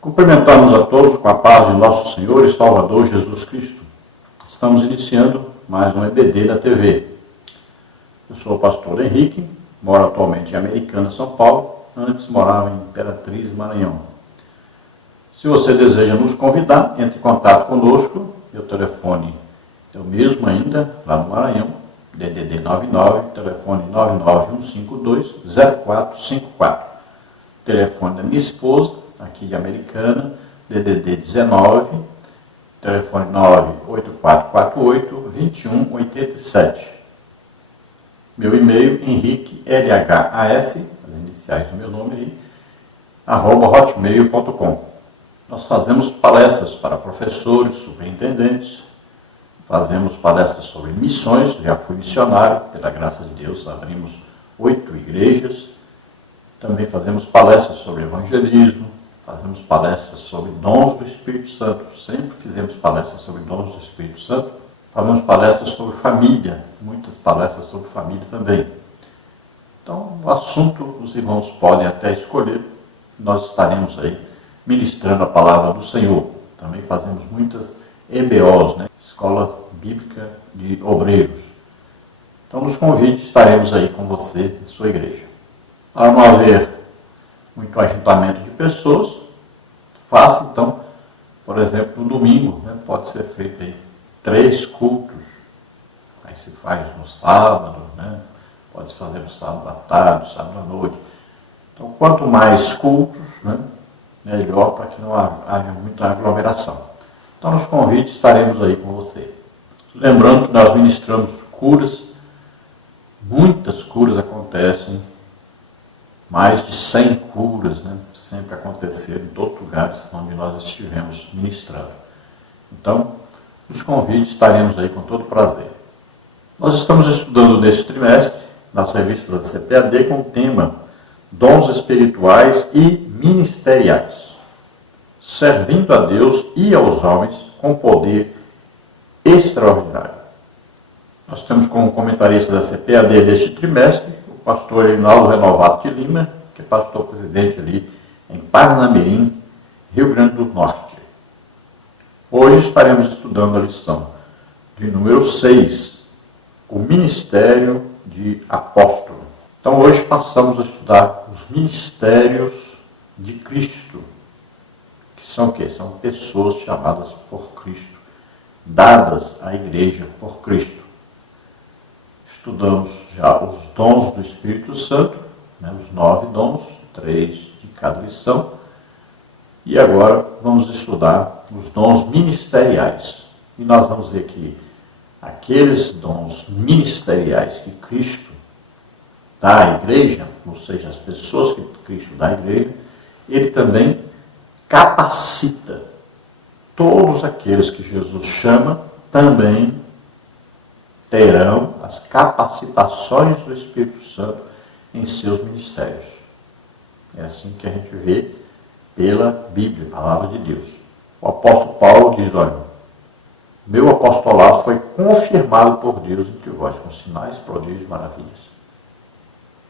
Cumprimentamos a todos com a paz de nosso Senhor e Salvador Jesus Cristo. Estamos iniciando mais um EBD da TV. Eu sou o pastor Henrique, moro atualmente em Americana, São Paulo. Antes morava em Imperatriz, Maranhão. Se você deseja nos convidar, entre em contato conosco. Meu telefone é o mesmo ainda, lá no Maranhão, DDD 99, telefone 99152-0454. Telefone da minha esposa, aqui de Americana, DDD 19, telefone 98448-2187. Meu e-mail, Henrique, LHAS, as iniciais do meu nome aí, @hotmail.com. Nós fazemos palestras para professores, superintendentes, fazemos palestras sobre missões, já fui missionário, pela graça de Deus, abrimos 8 igrejas. Também fazemos palestras sobre evangelismo, fazemos palestras sobre dons do Espírito Santo, sempre fizemos palestras sobre dons do Espírito Santo. Fazemos palestras sobre família, muitas palestras sobre família também. Então, o assunto os irmãos podem até escolher, nós estaremos aí ministrando a palavra do Senhor. Também fazemos muitas EBOs, Escola Bíblica de Obreiros. Então, nos convide, estaremos aí com você e sua igreja. Para não haver muito ajuntamento de pessoas, faça então, por exemplo, no domingo, pode ser feito aí 3 cultos. Aí se faz no sábado, pode se fazer no sábado à tarde, sábado à noite. Então, quanto mais cultos, melhor, para que não haja muita aglomeração. Então, nos convide, estaremos aí com você. Lembrando que nós ministramos curas, muitas curas acontecem, mais de 100 curas, sempre aconteceram em todos os lugares onde nós estivemos ministrando. Então, nos convide, estaremos aí com todo prazer. Nós estamos estudando neste trimestre, nas revistas da CPAD, com o tema Dons Espirituais e Ministeriais, servindo a Deus e aos homens com poder extraordinário. Nós temos como comentarista da CPAD deste trimestre o pastor Reinaldo Renovato de Lima, que é pastor-presidente ali em Parnamirim, Rio Grande do Norte. Hoje estaremos estudando a lição de número 6, o Ministério de Apóstolo. Então hoje passamos a estudar os ministérios de Cristo, que são o quê? São pessoas chamadas por Cristo, dadas à igreja por Cristo. Estudamos já os dons do Espírito Santo, os 9 dons, 3 de cada lição. E agora vamos estudar os dons ministeriais. E nós vamos ver que aqueles dons ministeriais que Cristo dá à igreja, ou seja, as pessoas que Cristo dá à igreja, ele também capacita. Todos aqueles que Jesus chama também terão as capacitações do Espírito Santo em seus ministérios. É assim que a gente vê pela Bíblia, a palavra de Deus. O apóstolo Paulo diz, olha, meu apostolado foi confirmado por Deus entre vós, com sinais, prodígios e maravilhas.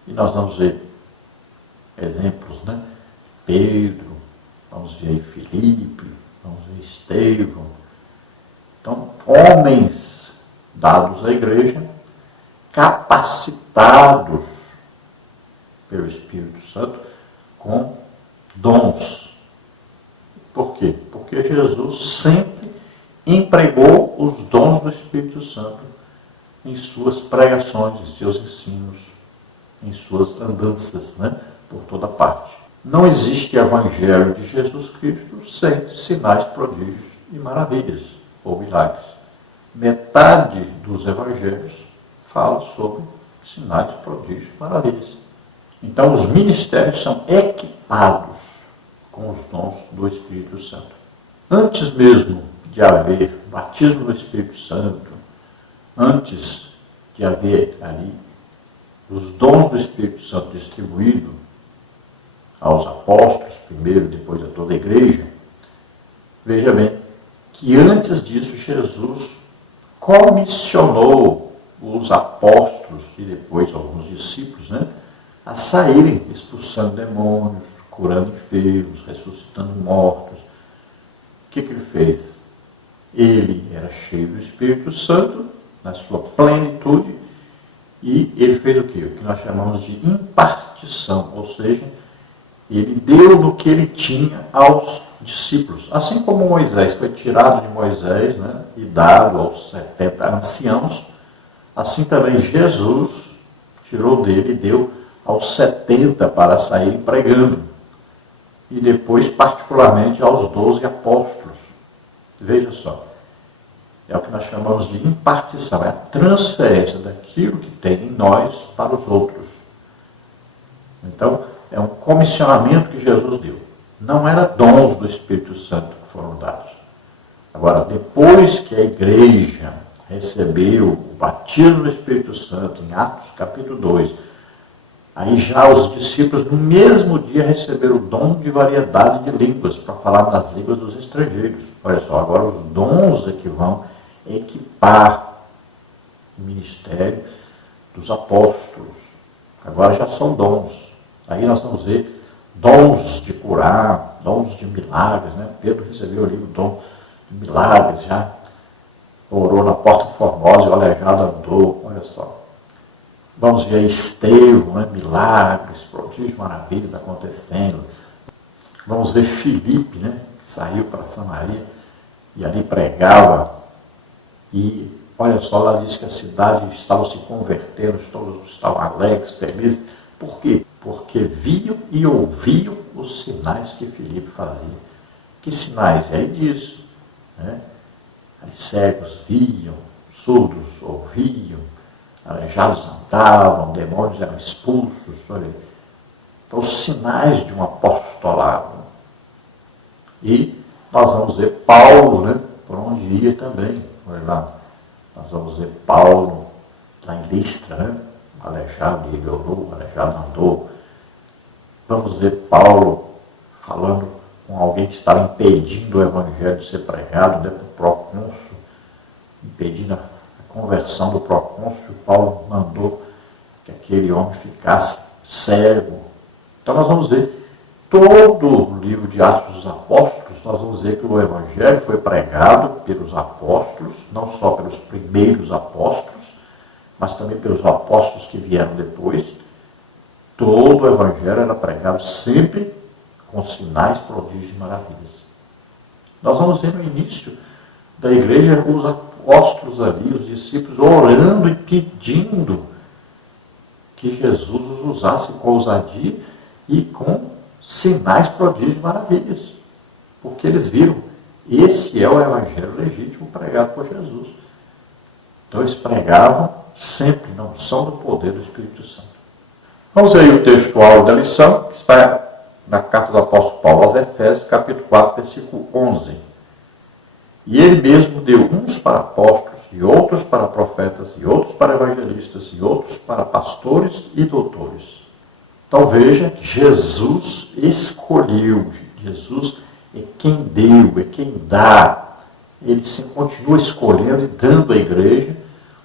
E nós vamos ver exemplos, Pedro, vamos ver aí Filipe, vamos ver Estevão. Então, homens dados à igreja, capacitados pelo Espírito Santo com dons. Por quê? Porque Jesus sempre empregou os dons do Espírito Santo em suas pregações, em seus ensinos, em suas andanças, por toda parte. Não existe evangelho de Jesus Cristo sem sinais, prodígios e maravilhas, ou milagres. Metade dos evangelhos fala sobre sinais, prodígios e maravilhas. Então, os ministérios são equipados com os dons do Espírito Santo. Antes mesmo de haver batismo do Espírito Santo, antes de haver ali os dons do Espírito Santo distribuídos aos apóstolos, primeiro, depois a toda a igreja, veja bem que antes disso Jesus comissionou os apóstolos e depois alguns discípulos, a saírem expulsando demônios, curando enfermos, ressuscitando mortos. O que ele fez? Ele era cheio do Espírito Santo, na sua plenitude, e ele fez o quê? O que nós chamamos de impartição, ou seja, ele deu do que ele tinha aos discípulos. Assim como Moisés foi tirado de Moisés, né, e dado aos 70 anciãos, assim também Jesus tirou dele e deu aos 70 para sair pregando. E depois, particularmente, aos 12 apóstolos. Veja só, é o que nós chamamos de impartição, é a transferência daquilo que tem em nós para os outros. Então, é um comissionamento que Jesus deu. Não era dons do Espírito Santo que foram dados. Agora, depois que a igreja recebeu o batismo do Espírito Santo, em Atos capítulo 2, aí já os discípulos no mesmo dia receberam o dom de variedade de línguas, para falar nas línguas dos estrangeiros. Olha só, agora os dons é que vão equipar o ministério dos apóstolos. Agora já são dons. Aí nós vamos ver dons de curar, dons de milagres, né? Pedro recebeu ali o dom de milagres, já orou na porta formosa e o aleijado andou, olha só. Vamos ver Estevão, né? Milagres, prodígios, maravilhas acontecendo. Vamos ver Filipe, né? Que saiu para Samaria e ali pregava. E olha só, lá diz que a cidade estava se convertendo, todos estavam alegres, felizes. Por quê? Porque viam e ouviam os sinais que Filipe fazia. Que sinais? E aí diz, né? Os cegos viam, surdos ouviam, aleijados andavam, demônios eram expulsos. Olha aí. Então, os sinais de um apostolado. E nós vamos ver Paulo, né? Por onde ia também. Olha lá, nós vamos ver Paulo lá em Listra, né? Aleijado, ele orou, aleijado andou. Vamos ver Paulo falando com alguém que estava impedindo o evangelho de ser pregado, né, para o procônsul, impedindo a conversão do procônsul. Paulo mandou que aquele homem ficasse cego. Então nós vamos ver todo o livro de Atos dos Apóstolos, nós vamos ver que o evangelho foi pregado pelos apóstolos, não só pelos primeiros apóstolos, mas também pelos apóstolos que vieram depois. Todo o evangelho era pregado sempre com sinais, prodígios e maravilhas. Nós vamos ver no início da igreja os apóstolos ali, os discípulos, orando e pedindo que Jesus os usasse com ousadia e com sinais, prodígios e maravilhas. Porque eles viram, esse é o evangelho legítimo pregado por Jesus. Então eles pregavam sempre na unção do poder do Espírito Santo. Vamos ver aí o textual da lição, que está na carta do apóstolo Paulo aos Efésios, capítulo 4, versículo 11. E ele mesmo deu uns para apóstolos, e outros para profetas, e outros para evangelistas, e outros para pastores e doutores. Então veja que Jesus escolheu, Jesus é quem deu, é quem dá. Ele se continua escolhendo e dando à igreja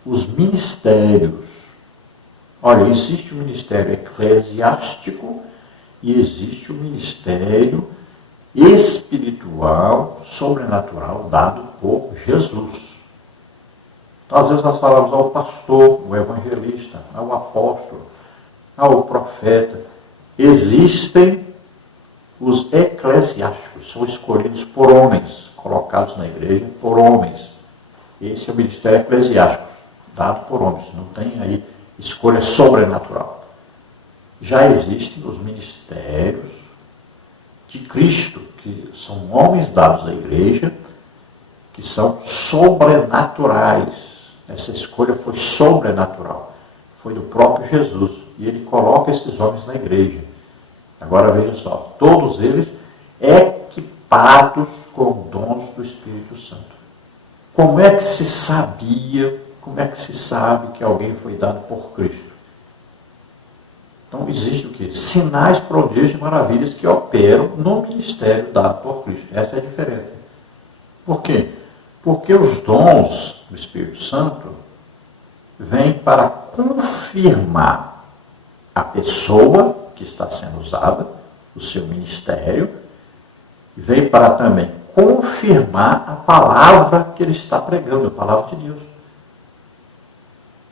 os ministérios. Olha, existe o ministério eclesiástico e existe o ministério espiritual, sobrenatural, dado por Jesus. Então, às vezes nós falamos ao pastor, ao evangelista, ao apóstolo, ao profeta. Existem os eclesiásticos, são escolhidos por homens, colocados na igreja por homens. Esse é o ministério eclesiástico, dado por homens, não tem aí escolha sobrenatural. Já existem os ministérios de Cristo, que são homens dados à igreja, que são sobrenaturais. Essa escolha foi sobrenatural, foi do próprio Jesus, e ele coloca esses homens na igreja. Agora veja só, todos eles equipados com dons do Espírito Santo. Como é que se sabia, como é que se sabe que alguém foi dado por Cristo? Então existe o quê? Sinais, prodígios e maravilhas que operam no ministério dado por Cristo. Essa é a diferença. Por quê? Porque os dons do Espírito Santo vêm para confirmar a pessoa que está sendo usada o seu ministério, vem para também confirmar a palavra que ele está pregando, a palavra de Deus.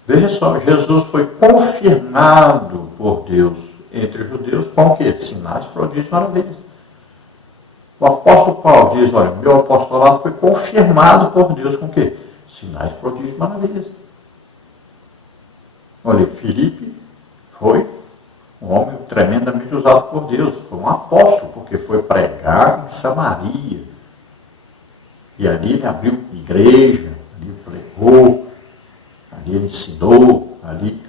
Veja só, Jesus foi confirmado por Deus entre os judeus com o quê? Sinais, prodígios e maravilhas. O apóstolo Paulo diz, olha, meu apostolado foi confirmado por Deus com o quê? Sinais, prodígios e maravilhas. Olha, Filipe foi um homem tremendamente usado por Deus, foi um apóstolo, porque foi pregar em Samaria. E ali ele abriu igreja, ali pregou, ali ele ensinou, ali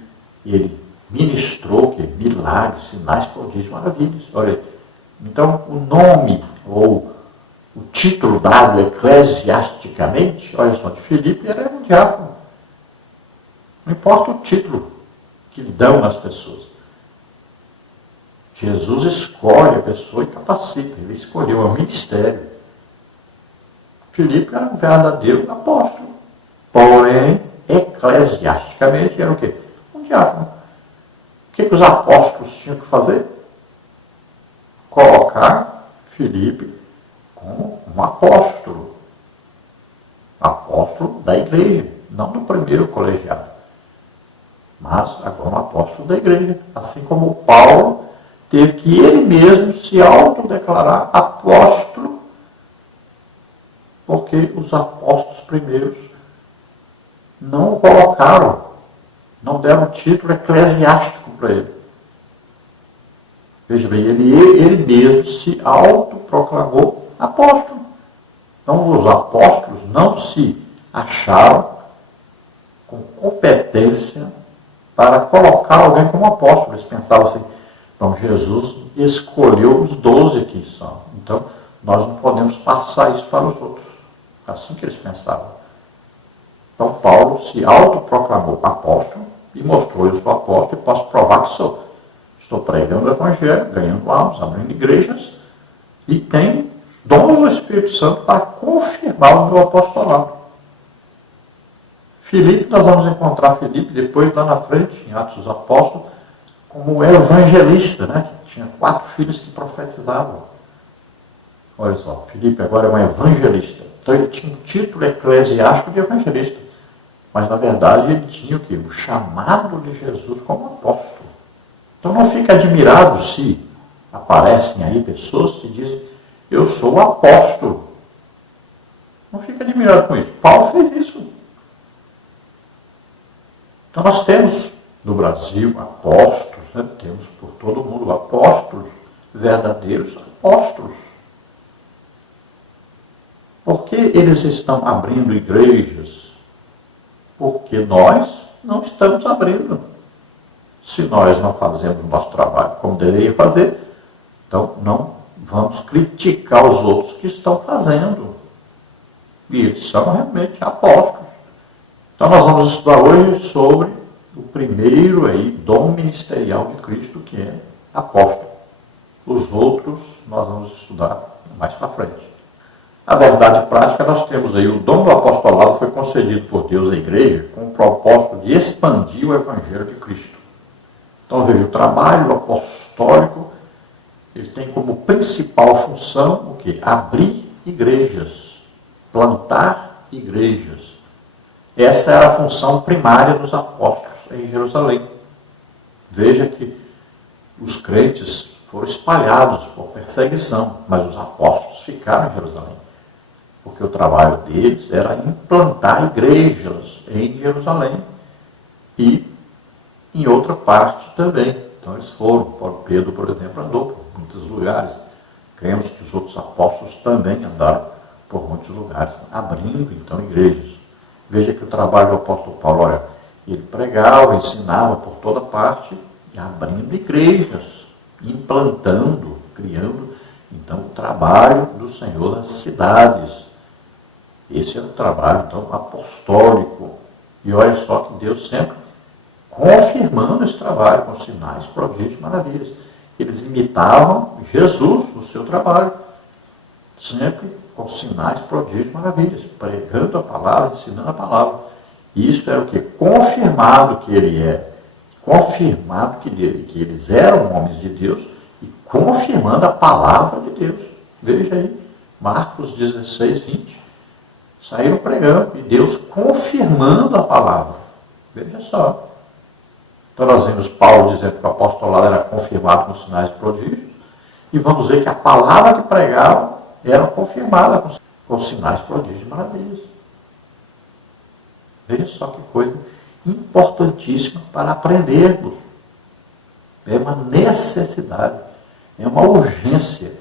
ele ministrou que milagres, sinais, prodígios, maravilhas. Olha, então o nome ou o título dado eclesiasticamente, olha só, de Filipe era um diácono. Não importa o título que lhe dão as pessoas. Jesus escolhe a pessoa e capacita. Ele escolheu o ministério. Filipe era um verdadeiro apóstolo. Porém, eclesiasticamente, era o quê? Um diácono. O que os apóstolos tinham que fazer? Colocar Filipe como um apóstolo. Apóstolo da igreja, não do primeiro colegiado, mas agora um apóstolo da igreja. Assim como Paulo teve que ele mesmo se autodeclarar apóstolo, porque os apóstolos primeiros não o colocaram, não deram título eclesiástico para ele. Veja bem, ele mesmo se autoproclamou apóstolo. Então, os apóstolos não se acharam com competência para colocar alguém como apóstolo. Eles pensavam assim, então Jesus escolheu os 12 que são. Então, nós não podemos passar isso para os outros. Assim que eles pensavam. Então, Paulo se autoproclamou apóstolo e mostrou, eu sou apóstolo e posso provar que sou. Estou pregando o Evangelho, ganhando almas, abrindo igrejas e tenho dons do Espírito Santo para confirmar o meu apostolado. Filipe, nós vamos encontrar Filipe depois lá na frente, em Atos dos Apóstolos, como evangelista, né? Que tinha 4 filhos que profetizavam. Olha só, Filipe agora é um evangelista. Então ele tinha um título eclesiástico de evangelista. Mas na verdade ele tinha o quê? O chamado de Jesus como apóstolo. Então não fique admirado se aparecem aí pessoas que dizem, eu sou apóstolo. Não fique admirado com isso. Paulo fez isso. Então nós temos no Brasil apóstolos, né? Temos por todo o mundo apóstolos, verdadeiros apóstolos. Por que eles estão abrindo igrejas? Porque nós não estamos abrindo. Se nós não fazemos o nosso trabalho como deveria fazer, então não vamos criticar os outros que estão fazendo. E eles são realmente apóstolos. Então nós vamos estudar hoje sobre o primeiro aí, dom ministerial de Cristo, que é apóstolo. Os outros nós vamos estudar mais para frente. A verdade prática, nós temos aí o dom do apostolado foi concedido por Deus à igreja com o propósito de expandir o Evangelho de Cristo. Então veja, o trabalho apostólico, ele tem como principal função o quê? Abrir igrejas, plantar igrejas. Essa era a função primária dos apóstolos em Jerusalém. Veja que os crentes foram espalhados por perseguição, mas os apóstolos ficaram em Jerusalém. Porque o trabalho deles era implantar igrejas em Jerusalém e em outra parte também. Então eles foram, Pedro, por exemplo, andou por muitos lugares. Cremos que os outros apóstolos também andaram por muitos lugares, abrindo então igrejas. Veja que o trabalho do apóstolo Paulo, olha, ele pregava, ensinava por toda parte, e abrindo igrejas, implantando, criando, então, o trabalho do Senhor nas cidades. Esse é o trabalho, então, apostólico. E olha só que Deus sempre confirmando esse trabalho com sinais, prodígios, maravilhas. Eles imitavam Jesus no seu trabalho, sempre com sinais, prodígios, maravilhas, pregando a palavra, ensinando a palavra. E isso era o quê? Confirmado que ele é, confirmado que eles eram homens de Deus e confirmando a palavra de Deus. Veja aí, Marcos 16, 20. Saíram pregando e Deus confirmando a palavra. Veja só. Então nós vimos Paulo dizendo que o apostolado era confirmado com sinais e prodígios. E vamos ver que a palavra que pregava era confirmada com sinais, prodígios e maravilhas. Veja só que coisa importantíssima para aprendermos. É uma necessidade, é uma urgência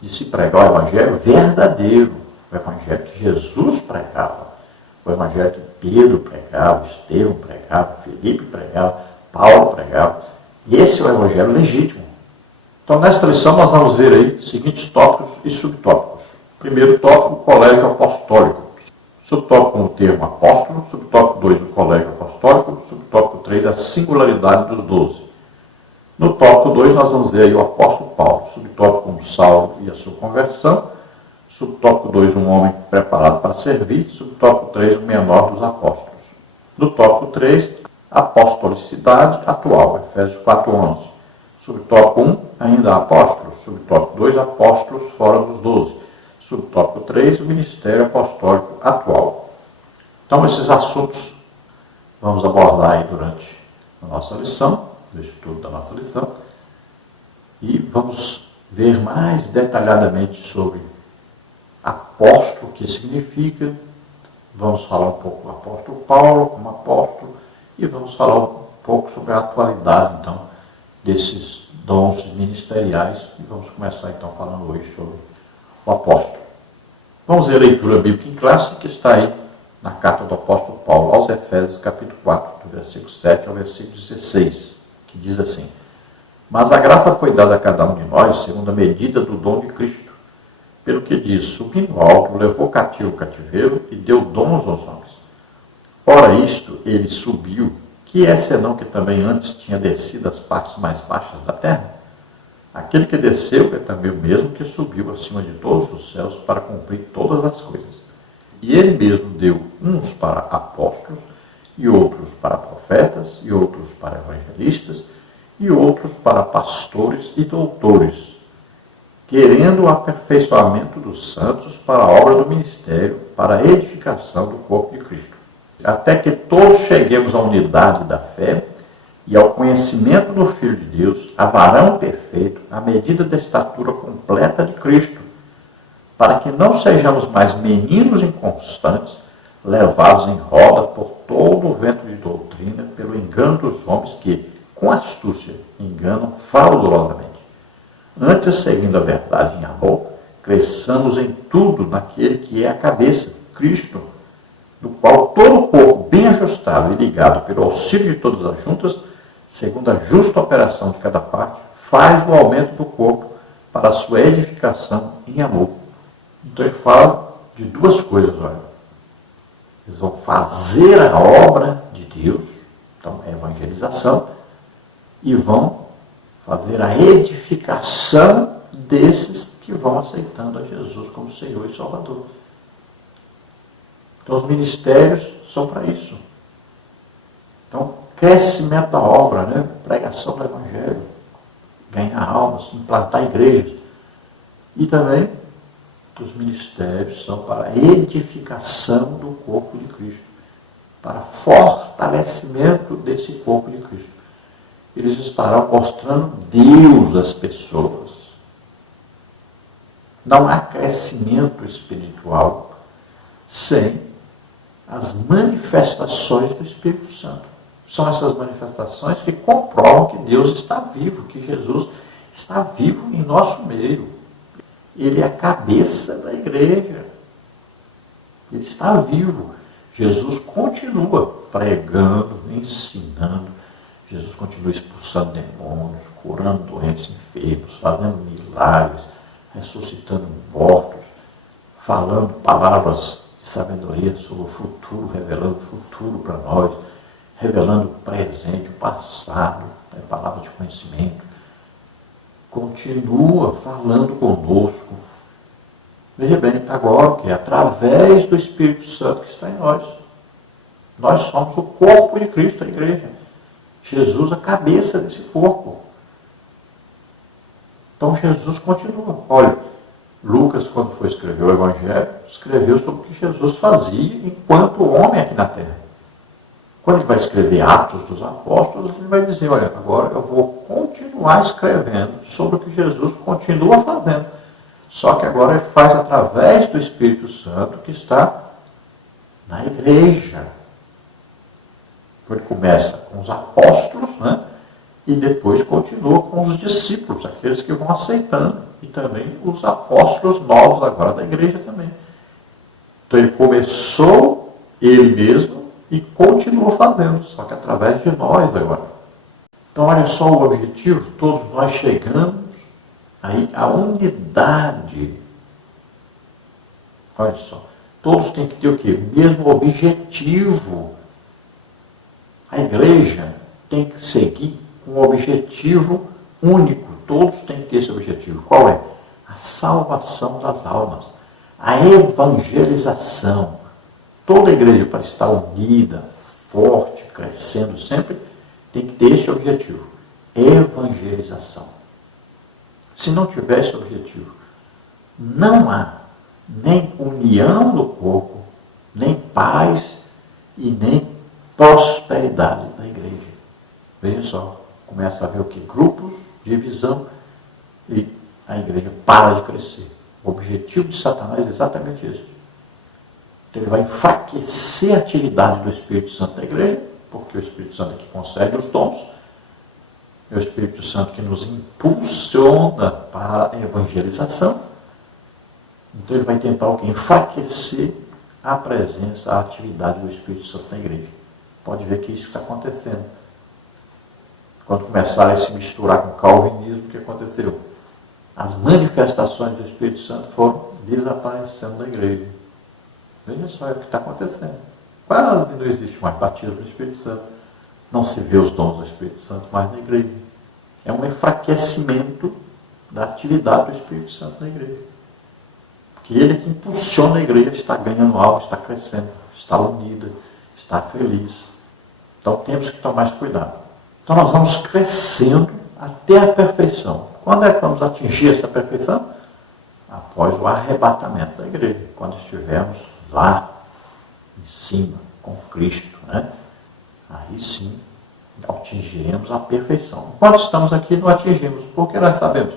de se pregar o evangelho verdadeiro, o evangelho que Jesus pregava, o evangelho que Pedro pregava, Estevão pregava, Felipe pregava, Paulo pregava. E esse é o evangelho legítimo. Então, nesta lição, nós vamos ver aí seguintes tópicos e subtópicos. Primeiro tópico, o colégio apostólico. Subtópico 1, o termo apóstolo. Subtópico 2, o colégio apostólico. Subtópico 3, a singularidade dos 12. No tópico 2, nós vamos ver aí o apóstolo Paulo. Subtópico 1, Saulo e a sua conversão. Subtópico 2, um homem preparado para servir. Subtópico 3, o menor dos apóstolos. No tópico 3, apostolicidade atual. Efésios 4:11. Subtópico 1, ainda apóstolos. Subtópico 2, apóstolos fora dos 12. Subtópico 3, o ministério apostólico atual. Então, esses assuntos vamos abordar aí durante a nossa lição, o estudo da nossa lição, e vamos ver mais detalhadamente sobre apóstolo, o que significa. Vamos falar um pouco do apóstolo Paulo como apóstolo e vamos falar um pouco sobre a atualidade, então, desses dons ministeriais, e vamos começar então falando hoje sobre o apóstolo. Vamos ver a leitura bíblica em classe que está aí na carta do apóstolo Paulo aos Efésios, capítulo 4, do versículo 7 ao versículo 16, que diz assim: Mas a graça foi dada a cada um de nós segundo a medida do dom de Cristo, pelo que diz, subindo alto, levou cativo o cativeiro e deu dons aos homens. Ora isto, ele subiu, que é senão que também antes tinha descido às partes mais baixas da terra? Aquele que desceu é também o mesmo que subiu acima de todos os céus para cumprir todas as coisas. E ele mesmo deu uns para apóstolos, e outros para profetas, e outros para evangelistas, e outros para pastores e doutores, querendo o aperfeiçoamento dos santos para a obra do ministério, para a edificação do corpo de Cristo, até que todos cheguemos à unidade da fé e ao conhecimento do Filho de Deus, a varão perfeito, à medida da estatura completa de Cristo, para que não sejamos mais meninos inconstantes, levados em roda por todo o vento de doutrina, pelo engano dos homens que, com astúcia, enganam fraudulosamente. Antes, seguindo a verdade em amor, cresçamos em tudo naquele que é a cabeça, Cristo, do qual todo o corpo, bem ajustado e ligado pelo auxílio de todas as juntas, segundo a justa operação de cada parte, faz o aumento do corpo para a sua edificação em amor. Então ele fala de duas coisas, olha. Eles vão fazer a obra de Deus, então é evangelização, e vão fazer a edificação desses que vão aceitando a Jesus como Senhor e Salvador. Então os ministérios são para isso. Então, crescimento da obra, né? Pregação do Evangelho, ganhar almas, implantar igrejas. E também os ministérios são para a edificação do corpo de Cristo, para fortalecimento desse corpo de Cristo. Eles estarão mostrando Deus às pessoas. Não há crescimento espiritual sem as manifestações do Espírito Santo. São essas manifestações que comprovam que Deus está vivo, que Jesus está vivo em nosso meio. Ele é a cabeça da igreja. Ele está vivo. Jesus continua pregando, ensinando. Jesus continua expulsando demônios, curando doentes enfermos, fazendo milagres, ressuscitando mortos, falando palavras de sabedoria sobre o futuro, revelando o futuro para nós, revelando o presente, o passado, palavra de conhecimento. Continua falando conosco. Veja bem, agora que é através do Espírito Santo que está em nós. Nós somos o corpo de Cristo, a igreja. Jesus, a cabeça desse corpo. Então Jesus continua. Olha, Lucas, quando foi escrever o Evangelho, escreveu sobre o que Jesus fazia enquanto homem aqui na terra. Quando ele vai escrever Atos dos Apóstolos, ele vai dizer, olha, agora eu vou continuar escrevendo sobre o que Jesus continua fazendo. Só que agora ele faz através do Espírito Santo que está na igreja. Ele começa com os apóstolos, né? E depois continua com os discípulos, aqueles que vão aceitando. E também os apóstolos novos agora da igreja também. Então ele começou ele mesmo e continua fazendo, só que através de nós agora. Então olha só o objetivo, todos nós chegamos aí à unidade. Olha só, todos têm que ter o quê? O mesmo objetivo. A igreja tem que seguir um objetivo único. Todos têm que ter esse objetivo. Qual é? A salvação das almas. A evangelização. Toda a igreja, para estar unida, forte, crescendo sempre, tem que ter esse objetivo. Evangelização. Se não tiver esse objetivo, não há nem união do corpo, nem paz e nem prosperidade da igreja. Veja só, começa a haver o que? Grupos, divisão, e a igreja para de crescer. O objetivo de Satanás é exatamente esse. Então ele vai enfraquecer a atividade do Espírito Santo da igreja, porque o Espírito Santo é que concede os dons, é o Espírito Santo que nos impulsiona para a evangelização. Então ele vai tentar o quê? Enfraquecer a presença, a atividade do Espírito Santo na igreja. Pode ver que isso está acontecendo. Quando começaram a se misturar com o calvinismo, o que aconteceu? As manifestações do Espírito Santo foram desaparecendo da igreja. Veja só, é o que está acontecendo. Quase não existe mais batismo do Espírito Santo. Não se vê os dons do Espírito Santo mais na igreja. É um enfraquecimento da atividade do Espírito Santo na igreja. Porque ele que impulsiona a igreja, está ganhando algo, está crescendo, está unida, está feliz. Então temos que tomar esse cuidado. Então nós vamos crescendo até a perfeição. Quando é que vamos atingir essa perfeição? Após o arrebatamento da igreja, quando estivermos lá em cima com Cristo, né? Aí sim atingiremos a perfeição. Enquanto estamos aqui, não atingimos. Por que nós sabemos?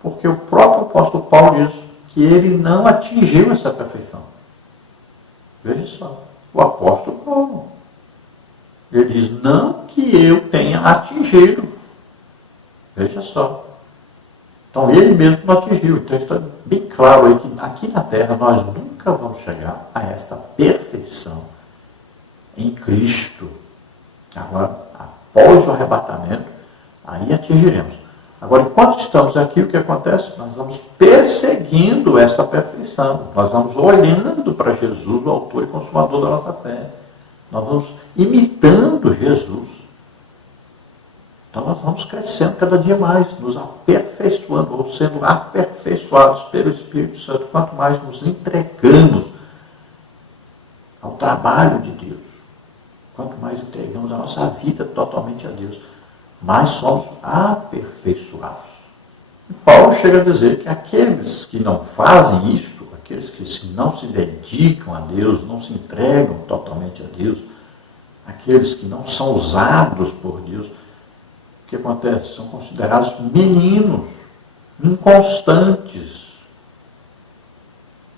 Porque o próprio apóstolo Paulo diz que ele não atingiu essa perfeição. Veja só, o apóstolo Paulo. Ele diz, não que eu tenha atingido. Veja só. Então ele mesmo não atingiu. Então está bem claro aí que aqui na Terra nós nunca vamos chegar a esta perfeição em Cristo. Agora, após o arrebatamento, aí atingiremos. Agora, enquanto estamos aqui, o que acontece? Nós vamos perseguindo essa perfeição. Nós vamos olhando para Jesus, o autor e consumador da nossa fé. Nós vamos imitando Jesus. Então nós vamos crescendo cada dia mais, nos aperfeiçoando, ou sendo aperfeiçoados pelo Espírito Santo. Quanto mais nos entregamos ao trabalho de Deus, quanto mais entregamos a nossa vida totalmente a Deus, mais somos aperfeiçoados. E Paulo chega a dizer que aqueles que não fazem isto, aqueles que não se dedicam a Deus, não se entregam totalmente a Deus, aqueles que não são usados por Deus, o que acontece? São considerados meninos, inconstantes.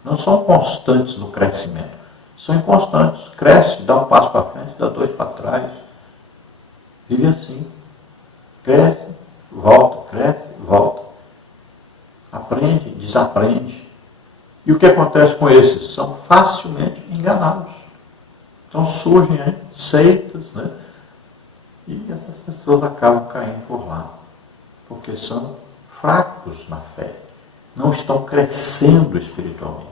Não são constantes no crescimento. São inconstantes. Cresce, dá um passo para frente, dá dois para trás. Vive assim. Cresce, volta. Aprende, desaprende. E o que acontece com esses? São facilmente enganados. Então surgem aí seitas, né? E essas pessoas acabam caindo por lá, porque são fracos na fé, não estão crescendo espiritualmente.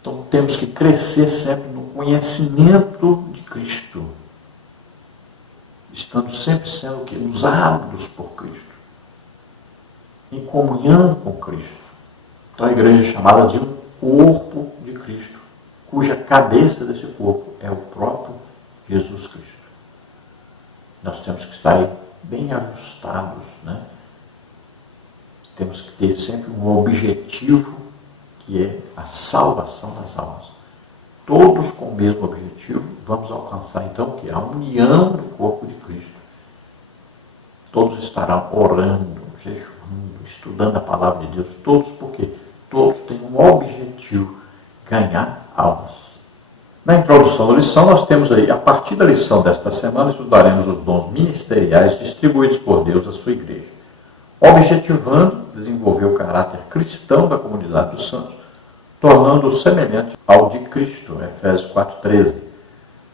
Então temos que crescer sempre no conhecimento de Cristo, estando sempre sendo o quê? Usados por Cristo, em comunhão com Cristo. Então a igreja é chamada de um corpo de Cristo, cuja cabeça desse corpo é o próprio Jesus Cristo. Nós temos que estar aí bem ajustados, né? temos que ter sempre um objetivo, que é a salvação das almas. Todos com o mesmo objetivo, vamos alcançar então o que? A união do corpo de Cristo. Todos estarão orando, jejuando, estudando a palavra de Deus, todos porque todos têm um objetivo, ganhar almas. Na introdução da lição, nós temos aí, a partir da lição desta semana, estudaremos os dons ministeriais distribuídos por Deus à sua igreja, objetivando desenvolver o caráter cristão da comunidade dos santos, tornando-o semelhante ao de Cristo, Efésios 4,13.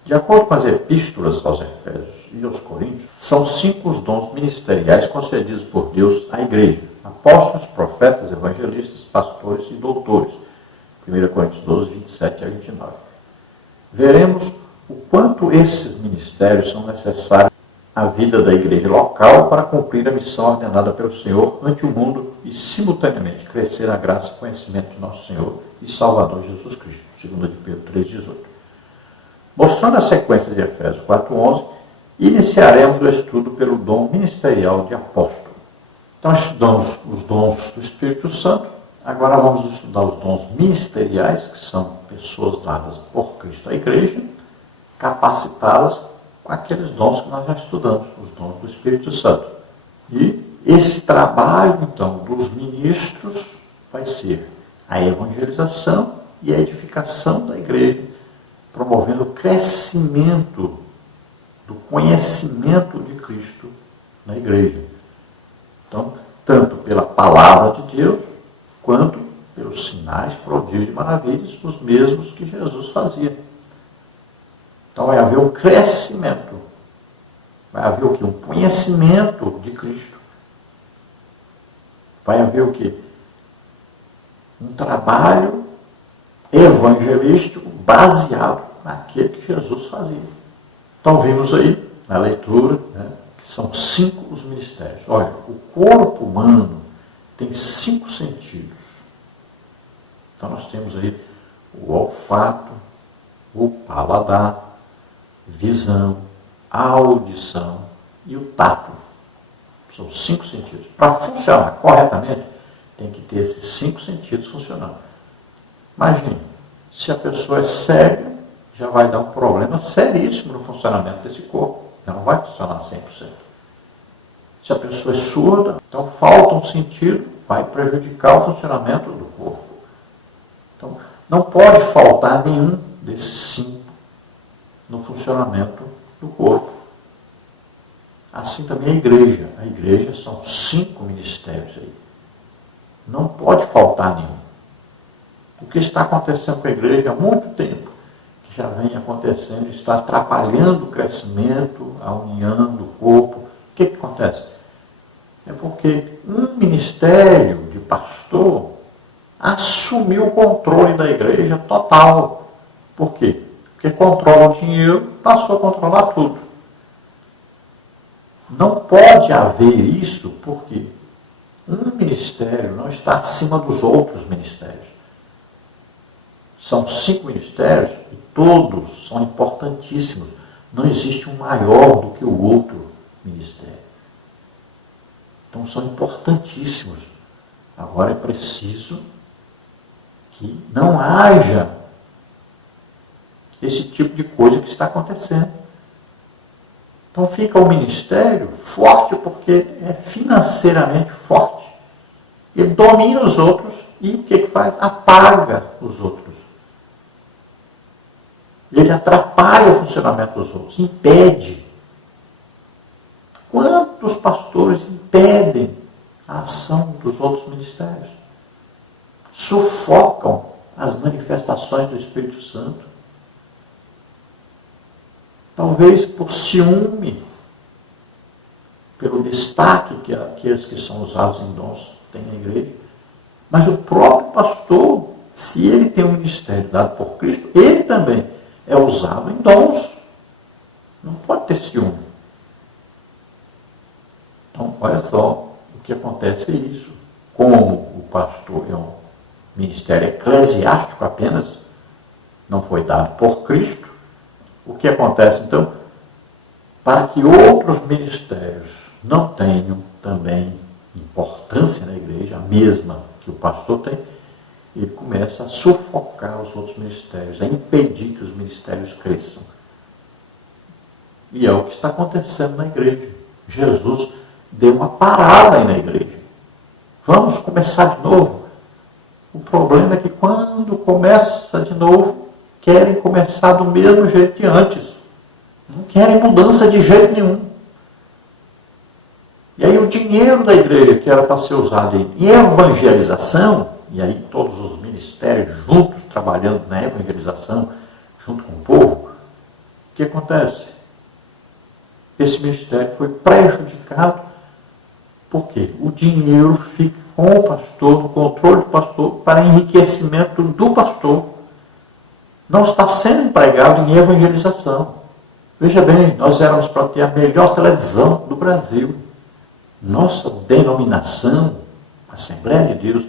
De acordo com as epístolas aos Efésios e aos Coríntios, são 5 os dons ministeriais concedidos por Deus à igreja: apóstolos, profetas, evangelistas, pastores e doutores. 1 Coríntios 12, 27 a 29. Veremos o quanto esses ministérios são necessários à vida da igreja local para cumprir a missão ordenada pelo Senhor ante o mundo e, simultaneamente, crescer na graça e conhecimento de nosso Senhor e Salvador Jesus Cristo. 2 de Pedro 3,18. Mostrando a sequência de Efésios 4,11, iniciaremos o estudo pelo dom ministerial de apóstolo. Então, estudamos os dons do Espírito Santo. Agora vamos estudar os dons ministeriais, que são pessoas dadas por Cristo à igreja, capacitadas com aqueles dons que nós já estudamos, os dons do Espírito Santo. E esse trabalho, então, dos ministros vai ser a evangelização e a edificação da igreja, promovendo o crescimento do conhecimento de Cristo na igreja. Então, tanto pela palavra de Deus, quanto pelos sinais, prodígios e maravilhas, os mesmos que Jesus fazia. Então vai haver um crescimento, vai haver o quê? Um conhecimento de Cristo. Vai haver o quê? Um trabalho evangelístico baseado naquele que Jesus fazia. Então vimos aí na leitura, que são 5 os ministérios. Olha, o corpo humano tem 5 sentidos. Então nós temos aí o olfato, o paladar, visão, a audição e o tato. São 5 sentidos. Para funcionar corretamente, tem que ter esses 5 sentidos funcionando. Imagine, se a pessoa é cega, já vai dar um problema seríssimo no funcionamento desse corpo. Já não vai funcionar 100%. Se a pessoa é surda, então falta um sentido, vai prejudicar o funcionamento do corpo. Então, não pode faltar nenhum desses 5 no funcionamento do corpo. Assim também a igreja. A igreja são 5 ministérios aí. Não pode faltar nenhum. O que está acontecendo com a igreja há muito tempo, que já vem acontecendo, está atrapalhando o crescimento, a união do corpo. O que acontece? É porque um ministério de pastor assumiu o controle da igreja total. Por quê? Porque controla o dinheiro, passou a controlar tudo. Não pode haver isso porque um ministério não está acima dos outros ministérios. São 5 ministérios e todos são importantíssimos. Não existe um maior do que o outro ministério. Então são importantíssimos. Agora é preciso que não haja esse tipo de coisa que está acontecendo. Então fica o ministério forte porque é financeiramente forte. Ele domina os outros e o que faz? Apaga os outros. Ele atrapalha o funcionamento dos outros, impede. Quantos pastores impedem a ação dos outros ministérios? Sufocam as manifestações do Espírito Santo. Talvez por ciúme, pelo destaque que aqueles que são usados em dons têm na igreja. Mas o próprio pastor, se ele tem um ministério dado por Cristo, ele também é usado em dons. Não pode ter ciúme. Então, olha só, o que acontece é isso. Como o pastor é um ministério eclesiástico apenas, não foi dado por Cristo, o que acontece então? Para que outros ministérios não tenham também importância na igreja, a mesma que o pastor tem, ele começa a sufocar os outros ministérios, a impedir que os ministérios cresçam. E é o que está acontecendo na igreja. Jesus deu uma parada aí na igreja. Vamos começar de novo. O problema é que quando começa de novo, querem começar do mesmo jeito de antes. Não querem mudança de jeito nenhum. E aí o dinheiro da igreja, que era para ser usado em evangelização, e aí todos os ministérios juntos, trabalhando na evangelização, junto com o povo, o que acontece? Esse ministério foi prejudicado, porque o dinheiro fica com o pastor, no controle do pastor, para enriquecimento do pastor. Não está sendo empregado em evangelização. Veja bem, nós éramos para ter a melhor televisão do Brasil. Nossa denominação, Assembleia de Deus,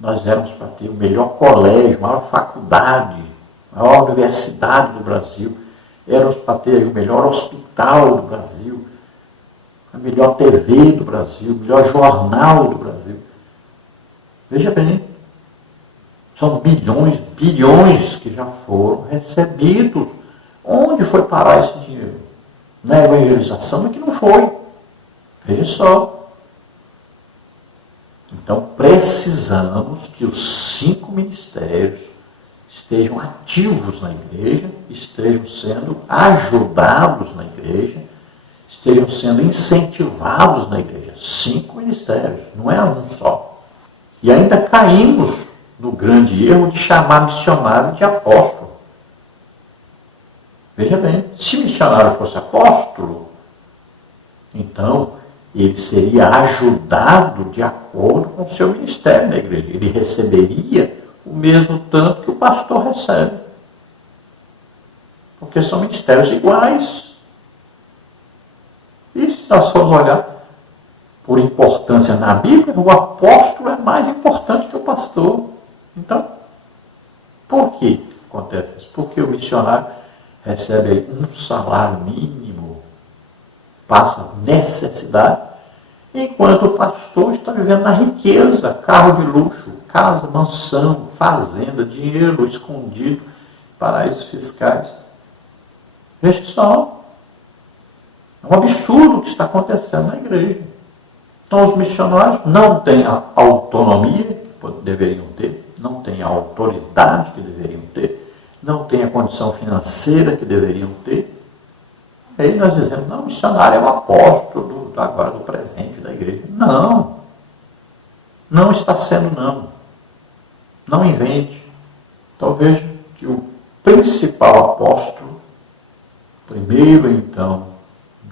nós éramos para ter o melhor colégio, a maior faculdade, a maior universidade do Brasil. Éramos para ter o melhor hospital do Brasil, a melhor TV do Brasil, o melhor jornal do Brasil. Veja bem, são bilhões, bilhões que já foram recebidos. Onde foi parar esse dinheiro? Na evangelização é que não foi. Veja só. Então, precisamos que os 5 ministérios estejam ativos na igreja, estejam sendo ajudados na igreja, estejam sendo incentivados na igreja. 5 ministérios, não é um só. E ainda caímos no grande erro de chamar missionário de apóstolo. Veja bem, se missionário fosse apóstolo, então ele seria ajudado de acordo com o seu ministério na igreja. Ele receberia o mesmo tanto que o pastor recebe. Porque são ministérios iguais. E se nós formos olhar por importância na Bíblia, o apóstolo é mais importante que o pastor. Então, por que acontece isso? Porque o missionário recebe aí um salário mínimo, passa necessidade, enquanto o pastor está vivendo na riqueza, carro de luxo, casa, mansão, fazenda, dinheiro escondido, paraísos fiscais. Veja só, é um absurdo o que está acontecendo na igreja. Então os missionários não têm a autonomia que deveriam ter, não têm a autoridade que deveriam ter, não têm a condição financeira que deveriam ter. E aí nós dizemos, não, o missionário é o apóstolo agora do presente da igreja. Não, não está sendo não. Não invente. Então veja que o principal apóstolo, primeiro então,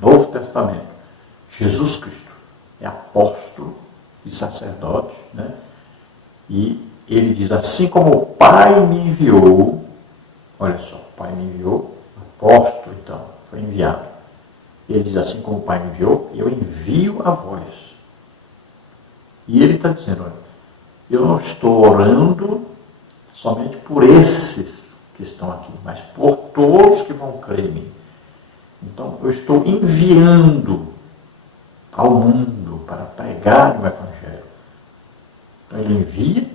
Novo Testamento, Jesus Cristo, é apóstolo e sacerdote, né? E ele diz, assim como o Pai me enviou, olha só, o Pai me enviou, apóstolo então, foi enviado. Ele diz, assim como o Pai me enviou, eu envio a vós. E ele está dizendo, olha, eu não estou orando somente por esses que estão aqui, mas por todos que vão crer em mim. Então, eu estou enviando ao mundo para pregar o Evangelho. Então, ele envia,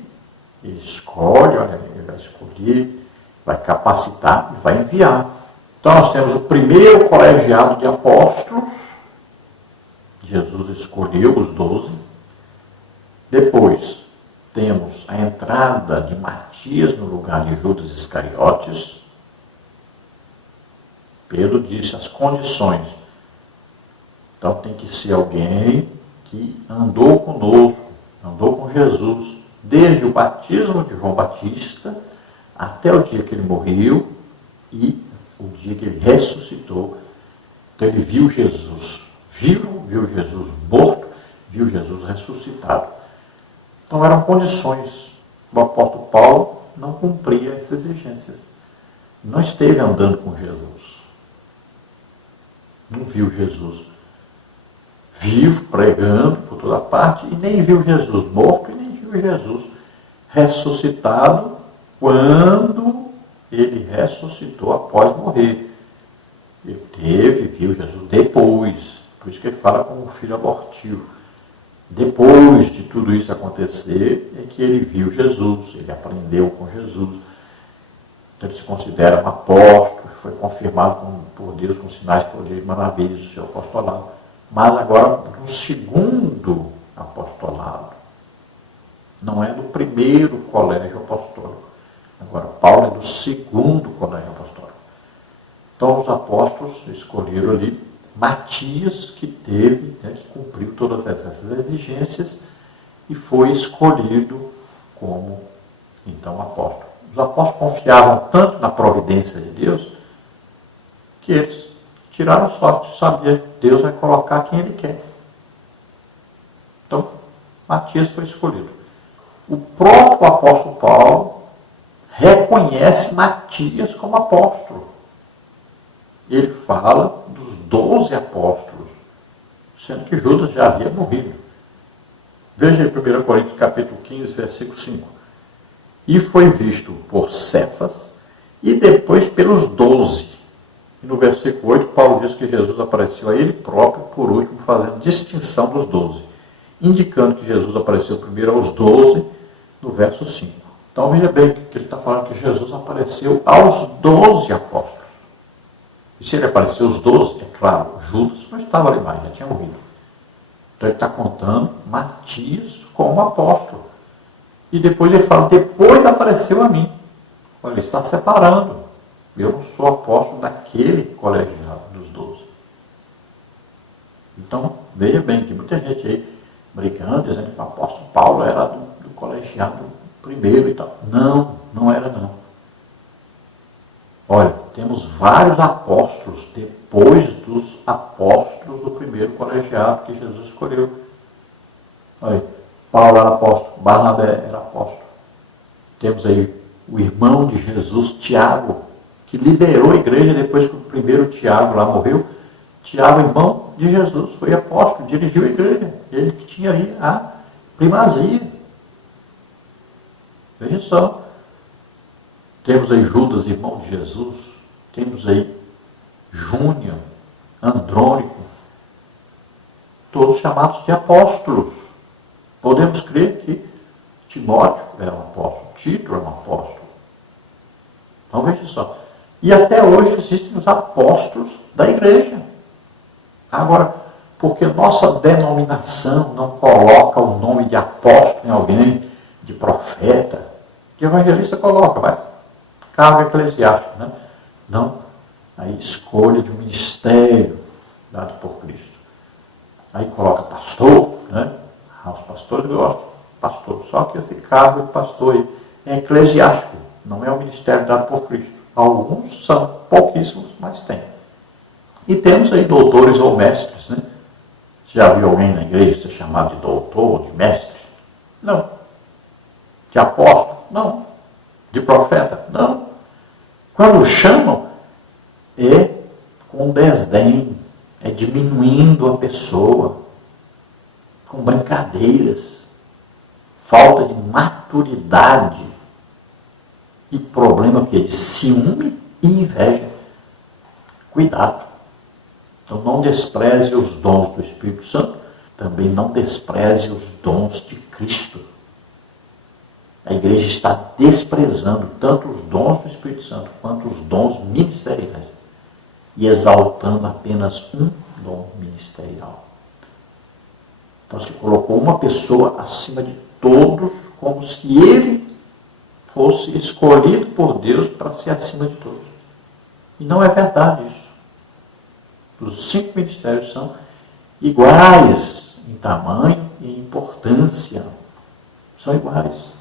ele escolhe, olha, ele vai escolher, vai capacitar e vai enviar. Então, nós temos o primeiro colegiado de apóstolos. Jesus escolheu os 12. Depois, temos a entrada de Matias no lugar de Judas Iscariotes. Pedro disse as condições. Então, tem que ser alguém que andou conosco, andou com Jesus, desde o batismo de João Batista até o dia que ele morreu e o dia que ele ressuscitou. Então ele viu Jesus vivo, viu Jesus morto, viu Jesus ressuscitado. Então eram condições. O apóstolo Paulo não cumpria essas exigências. Não esteve andando com Jesus. Não viu Jesus vivo, pregando por toda parte, e nem viu Jesus morto, e nem viu Jesus ressuscitado quando ele ressuscitou após morrer. Ele viu Jesus depois. Por isso que ele fala como filho abortivo. Depois de tudo isso acontecer, é que ele viu Jesus, ele aprendeu com Jesus. Então ele se considera um apóstolo, foi confirmado por Deus com sinais, prodígios e maravilhas do seu apostolado. Mas agora, no segundo apostolado, não é do primeiro colégio apostólico. Agora, Paulo é do segundo colégio apostólico. Então, os apóstolos escolheram ali Matias, que teve, que cumpriu todas essas exigências e foi escolhido como, então, apóstolo. Os apóstolos confiavam tanto na providência de Deus que eles tiraram sorte, sabia que Deus vai colocar quem ele quer. Então, Matias foi escolhido. O próprio apóstolo Paulo reconhece Matias como apóstolo. Ele fala dos 12 apóstolos, sendo que Judas já havia morrido. Veja em 1 Coríntios capítulo 15, versículo 5. E foi visto por Cefas e depois pelos 12. E no versículo 8, Paulo diz que Jesus apareceu a ele próprio, por último, fazendo distinção dos 12, indicando que Jesus apareceu primeiro aos 12, no verso 5. Então veja bem que ele está falando que Jesus apareceu aos 12 apóstolos. E se ele apareceu aos 12, é claro, Judas não estava ali mais, já tinha morrido. Então ele está contando Matias como apóstolo. E depois ele fala, depois apareceu a mim. Olha, ele está separando. Eu não sou apóstolo daquele colegiado dos 12. Então, veja bem que muita gente aí brincando, dizendo que o apóstolo Paulo era do colegiado primeiro e tal. Não, não era não. Olha, temos vários apóstolos depois dos apóstolos do primeiro colegiado que Jesus escolheu. Olha, Paulo era apóstolo, Barnabé era apóstolo. Temos aí o irmão de Jesus, Tiago, que liderou a igreja depois que o primeiro Tiago lá morreu. Tiago, irmão de Jesus, foi apóstolo, dirigiu a igreja. Ele que tinha aí a primazia. Veja só. Temos aí Judas, irmão de Jesus. Temos aí Júnior, Andrônico. Todos chamados de apóstolos. Podemos crer que Timóteo era um apóstolo, Tito era um apóstolo. Então veja só. E até hoje existem os apóstolos da igreja. Agora, porque nossa denominação não coloca o nome de apóstolo em alguém, de profeta, de evangelista coloca, mas cargo eclesiástico, né? Não, a escolha de um ministério dado por Cristo. Aí coloca pastor, né? Os pastores gostam, pastor. Só que esse cargo de pastor aí é eclesiástico, não é o ministério dado por Cristo. Alguns são, pouquíssimos, mas tem. E temos aí doutores ou mestres, né? Você já viu alguém na igreja ser chamado de doutor, de mestre? Não. De apóstolo? Não. De profeta? Não. Quando chamam, é com desdém, é diminuindo a pessoa, com brincadeiras, falta de maturidade e problema que é de ciúme e inveja. Cuidado. Então não despreze os dons do Espírito Santo, também não despreze os dons de Cristo. A igreja está desprezando tanto os dons do Espírito Santo quanto os dons ministeriais e exaltando apenas um dom ministerial. Então se colocou uma pessoa acima de todos, como se ele fosse escolhido por Deus para ser acima de todos. E não é verdade isso. Os 5 ministérios são iguais em tamanho e importância. São iguais.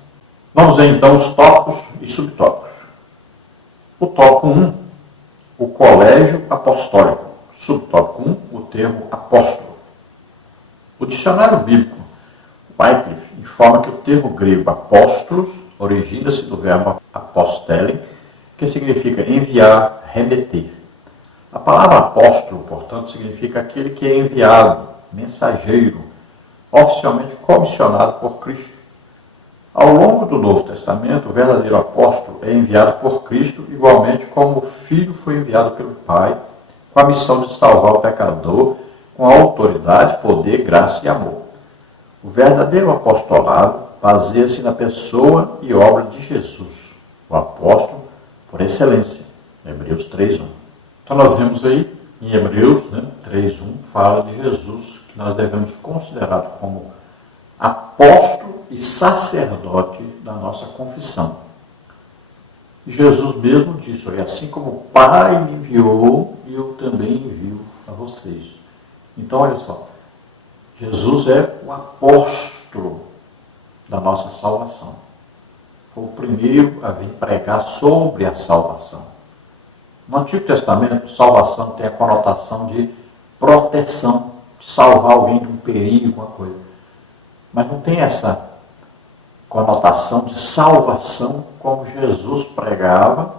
Vamos ver então os tópicos e subtópicos. O tópico 1, o colégio apostólico. Subtópico 1, o termo apóstolo. O dicionário bíblico Wycliffe informa que o termo grego apóstolos origina-se do verbo apostelen, que significa enviar, remeter. A palavra apóstolo, portanto, significa aquele que é enviado, mensageiro, oficialmente comissionado por Cristo. Ao longo do Novo Testamento, o verdadeiro apóstolo é enviado por Cristo, igualmente como o Filho foi enviado pelo Pai, com a missão de salvar o pecador, com autoridade, poder, graça e amor. O verdadeiro apostolado baseia-se na pessoa e obra de Jesus, o apóstolo por excelência. Hebreus 3:1. Então nós vemos aí em Hebreus 3:1, fala de Jesus, que nós devemos considerar como apóstolo e sacerdote da nossa confissão. E Jesus mesmo disse, olha, assim como o Pai me enviou, eu também envio a vocês. Então, olha só, Jesus é o apóstolo da nossa salvação. Foi o primeiro a vir pregar sobre a salvação. No Antigo Testamento, salvação tem a conotação de proteção, de salvar alguém de um perigo, uma coisa. Mas não tem essa conotação de salvação como Jesus pregava,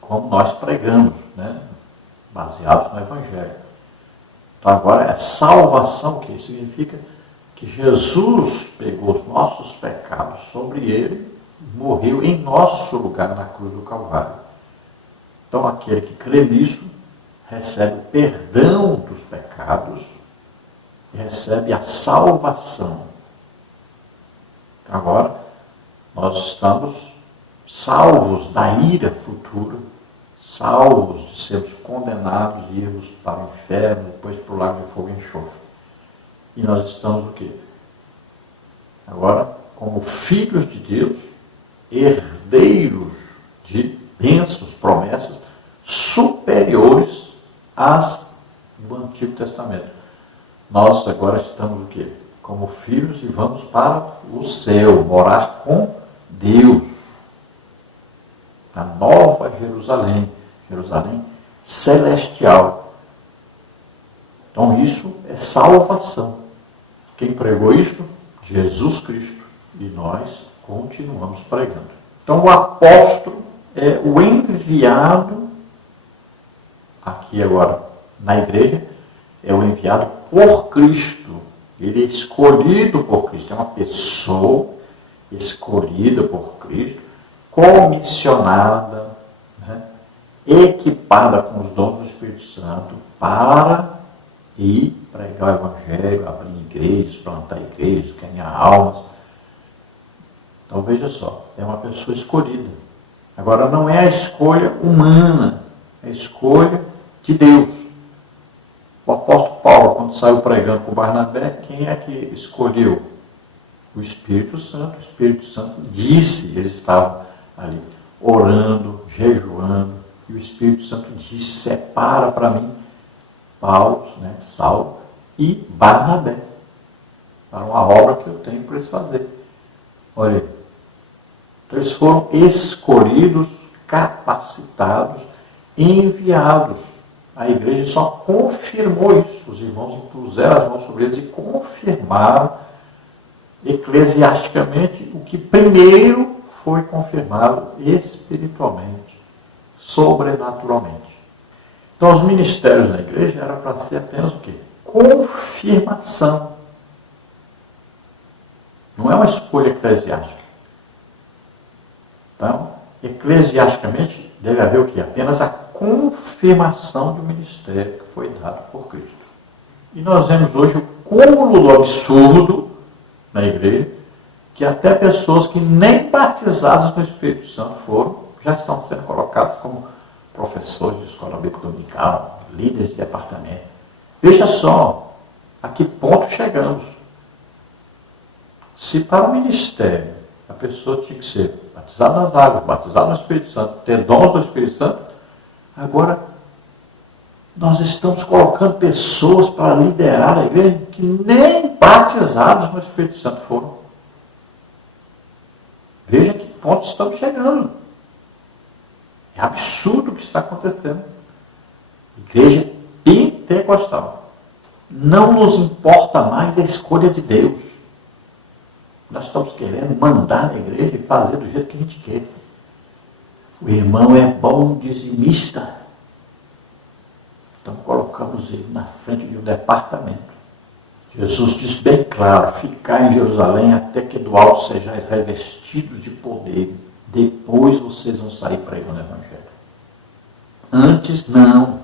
como nós pregamos, baseados no Evangelho. Então agora é salvação, que significa que Jesus pegou os nossos pecados sobre ele e morreu em nosso lugar na cruz do Calvário. Então aquele que crê nisso recebe o perdão dos pecados e recebe a salvação. Agora, nós estamos salvos da ira futura, salvos de sermos condenados e irmos para o inferno, depois para o lago de fogo e enxofre. E nós estamos o quê? Agora, como filhos de Deus, herdeiros de bênçãos, promessas superiores às do Antigo Testamento. Nós agora estamos o quê? Como filhos e vamos para o céu, morar com Deus. Na Nova Jerusalém, Jerusalém celestial. Então isso é salvação. Quem pregou isso? Jesus Cristo. E nós continuamos pregando. Então o apóstolo é o enviado, aqui agora na igreja, é o enviado por Cristo. Ele é escolhido por Cristo, é uma pessoa escolhida por Cristo, comissionada, equipada com os dons do Espírito Santo para ir pregar o Evangelho, abrir igrejas, plantar igrejas, ganhar almas. Então veja só, é uma pessoa escolhida. Agora não é a escolha humana, é a escolha de Deus. O apóstolo Paulo, quando saiu pregando com Barnabé, quem é que escolheu? O Espírito Santo. O Espírito Santo disse, eles estavam ali orando, jejuando, e o Espírito Santo disse, separa para mim Paulo, Saulo e Barnabé, para uma obra que eu tenho para eles fazer. Olha aí. Então eles foram escolhidos, capacitados, enviados. A igreja só confirmou isso. Os irmãos impuseram as mãos sobre eles e confirmaram eclesiasticamente o que primeiro foi confirmado espiritualmente, sobrenaturalmente. Então os ministérios na igreja eram para ser apenas o quê? Confirmação. Não é uma escolha eclesiástica. Então, eclesiasticamente deve haver o quê? Apenas a confirmação do ministério que foi dado por Cristo. E nós vemos hoje o cúmulo do absurdo na igreja, que até pessoas que nem batizadas no Espírito Santo foram, já estão sendo colocadas como professores de escola bíblica dominical, líderes de departamento. Veja só a que ponto chegamos. Se para o ministério a pessoa tinha que ser batizada nas águas, batizada no Espírito Santo, ter dons do Espírito Santo, agora nós estamos colocando pessoas para liderar a igreja que nem batizados no Espírito Santo foram. Veja que ponto estamos chegando. É absurdo o que está acontecendo. Igreja pentecostal. Não nos importa mais a escolha de Deus. Nós estamos querendo mandar na igreja e fazer do jeito que a gente quer. O irmão é bom dizimista. Então colocamos ele na frente de um departamento. Jesus diz bem claro, ficai em Jerusalém até que do alto sejais revestidos de poder. Depois vocês vão sair pregando o Evangelho. Antes não.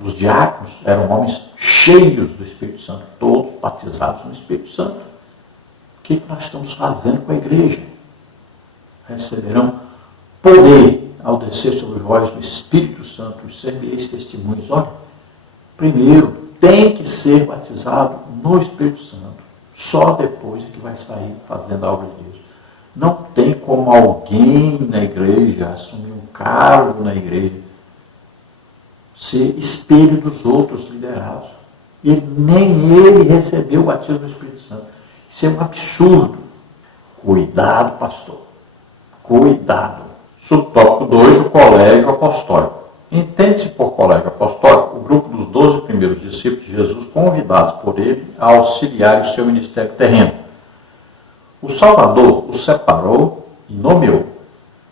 Os diáconos eram homens cheios do Espírito Santo, todos batizados no Espírito Santo. que nós estamos fazendo com a igreja? Receberão poder ao descer sobre vós do Espírito Santo, e sereis testemunhos. Olha, primeiro, tem que ser batizado no Espírito Santo. Só depois é que vai sair fazendo a obra de Deus. Não tem como alguém na igreja assumir um cargo na igreja, ser espelho dos outros liderados. E nem ele recebeu o batismo do Espírito Santo. Isso é um absurdo. Cuidado, pastor. Cuidado. Subtópico 2, o colégio apostólico. Entende-se por colégio apostólico o grupo dos 12 primeiros discípulos de Jesus convidados por ele a auxiliar o seu ministério terreno. O Salvador os separou e nomeou.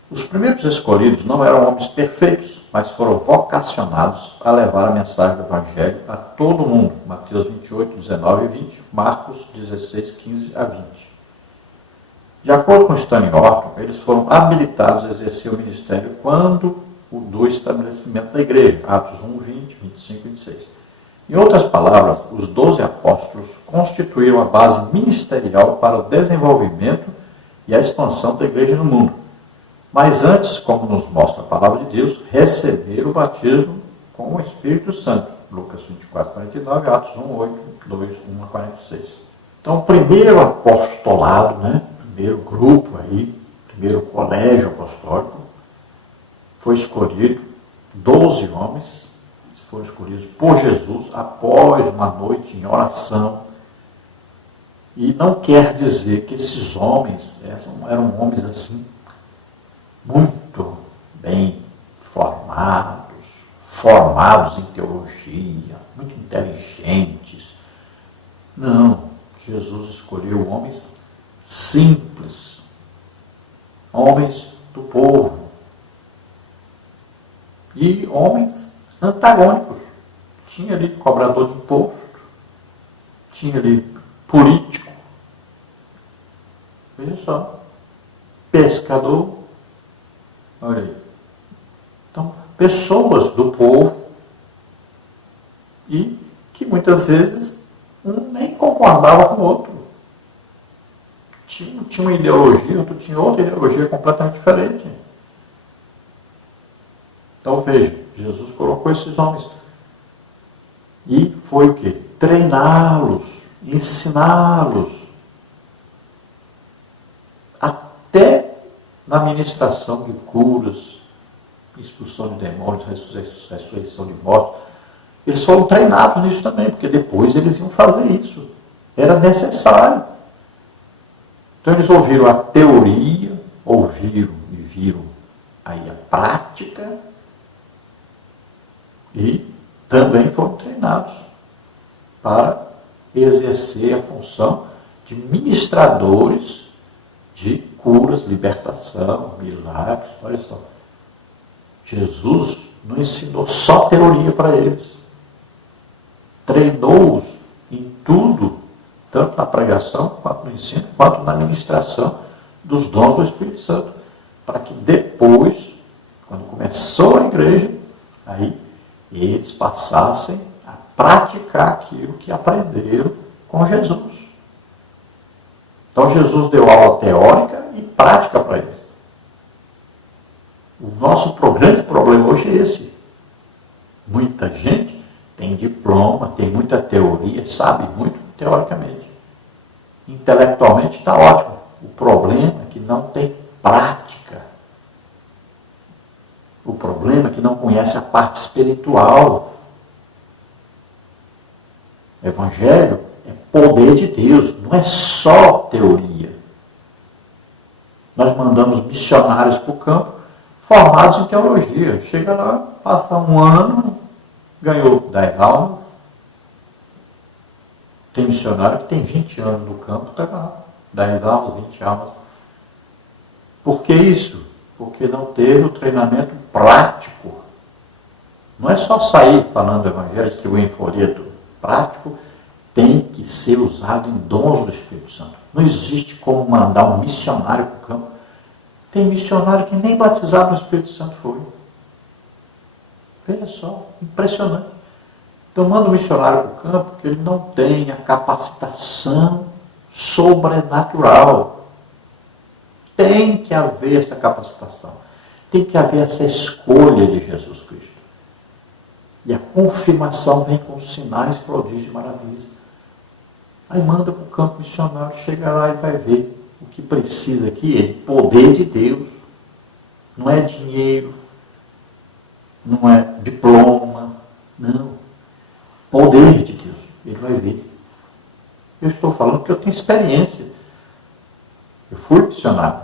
Os primeiros escolhidos não eram homens perfeitos, mas foram vocacionados a levar a mensagem do Evangelho a todo mundo. Mateus 28, 19 e 20, Marcos 16, 15 a 20. De acordo com Stanley Horton, eles foram habilitados a exercer o ministério quando do estabelecimento da igreja, Atos 1, 20, 25 e 26. Em outras palavras, os 12 apóstolos constituíram a base ministerial para o desenvolvimento e a expansão da igreja no mundo. Mas antes, como nos mostra a palavra de Deus, receberam o batismo com o Espírito Santo. Lucas 24, 49, Atos 1, 8, 2, 1 a 46. Então, o primeiro apostolado, primeiro grupo aí, primeiro colégio apostólico, foi escolhido 12 homens, foram escolhidos por Jesus após uma noite em oração. E não quer dizer que esses homens eram homens assim, muito bem formados em teologia, muito inteligentes. Não, Jesus escolheu homens simples, homens do povo e homens antagônicos. Tinha ali cobrador de imposto, tinha ali político, veja só, pescador, olha aí. Então, pessoas do povo e que muitas vezes um nem concordava com o outro. Tinha uma ideologia, outro tinha outra ideologia completamente diferente. Então veja, Jesus colocou esses homens e foi o quê? Treiná-los, ensiná-los, até na ministração de curas, expulsão de demônios, ressurreição de mortos. Eles foram treinados nisso também, porque depois eles iam fazer isso. Era necessário. Então eles ouviram a teoria, ouviram e viram aí a prática e também foram treinados para exercer a função de ministradores de curas, libertação, milagres. Olha só, Jesus não ensinou só teoria para eles, treinou-os em tudo, tanto na pregação, quanto no ensino, quanto na ministração dos dons do Espírito Santo, para que depois, quando começou a igreja, aí eles passassem a praticar aquilo que aprenderam com Jesus. Então Jesus deu aula teórica e prática para eles. O nosso grande problema hoje é esse. Muita gente tem diploma, tem muita teoria, sabe muito teoricamente. Intelectualmente está ótimo. O problema é que não tem prática. O problema é que não conhece a parte espiritual. O Evangelho é poder de Deus, não é só teoria. Nós mandamos missionários para o campo formados em teologia. Chega lá, passa um ano, ganhou 10 almas. Tem missionário que tem 20 anos no campo, está lá, 10 almas, 20 almas. Por que isso? Porque não teve o treinamento prático. Não é só sair falando do Evangelho, distribuir em folheto. Prático tem que ser usado em dons do Espírito Santo. Não existe como mandar um missionário para o campo. Tem missionário que nem batizado no Espírito Santo foi. Veja só, impressionante. Então manda o missionário para o campo que ele não tem a capacitação sobrenatural. Tem que haver essa capacitação. Tem que haver essa escolha de Jesus Cristo. E a confirmação vem com sinais, prodígios e maravilhas. Aí manda para o campo missionário, chega lá e vai ver. O que precisa aqui é poder de Deus. Não é dinheiro, não é diploma, não. Poder de Deus. Ele vai ver. Eu estou falando porque eu tenho experiência. Eu fui missionário.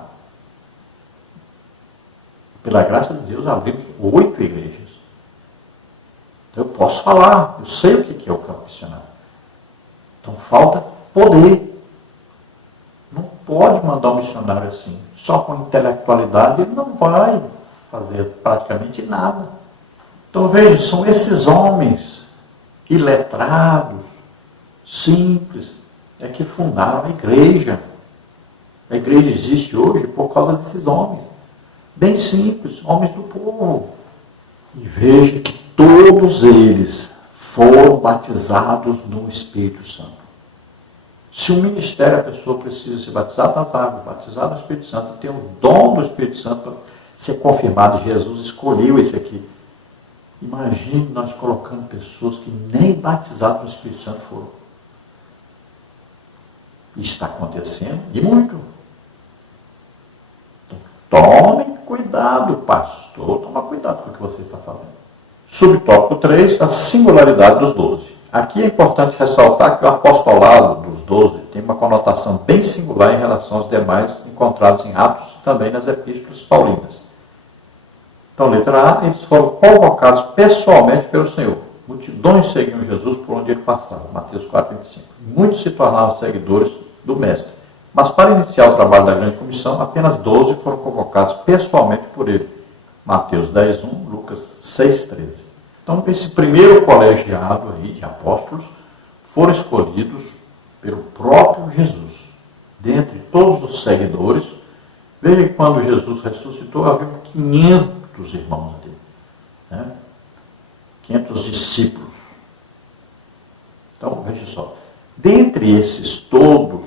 Pela graça de Deus, abrimos 8 igrejas. Então eu posso falar, eu sei o que é o campo missionário. Então falta poder. Não pode mandar um missionário assim, só com intelectualidade, ele não vai fazer praticamente nada. Então veja, são esses homens iletrados, simples, é que fundaram a igreja. A igreja existe hoje por causa desses homens, bem simples, homens do povo. E veja que todos eles foram batizados no Espírito Santo. Se o ministério, a pessoa precisa se batizar das águas, batizar no Espírito Santo, ter o dom do Espírito Santo para ser confirmado, Jesus escolheu esse aqui. Imagine nós colocando pessoas que nem batizadas no Espírito Santo foram. Isso está acontecendo, e muito. Então, tomem cuidado, pastor, toma cuidado com o que você está fazendo. Subtópico 3, a singularidade dos 12. Aqui é importante ressaltar que o apostolado dos 12 tem uma conotação bem singular em relação aos demais encontrados em Atos e também nas epístolas paulinas. Então, letra A, eles foram convocados pessoalmente pelo Senhor. Multidões seguiam Jesus por onde ele passava. Mateus 4:25. Muitos se tornaram seguidores do Mestre. Mas para iniciar o trabalho da grande comissão, apenas 12 foram convocados pessoalmente por ele. Mateus 10:1, Lucas 6:13. Então, esse primeiro colegiado aí de apóstolos foram escolhidos pelo próprio Jesus. Dentre todos os seguidores, veja que quando Jesus ressuscitou, havia 500 irmãos dele. Né? 500 discípulos. Então, veja só. Dentre esses todos,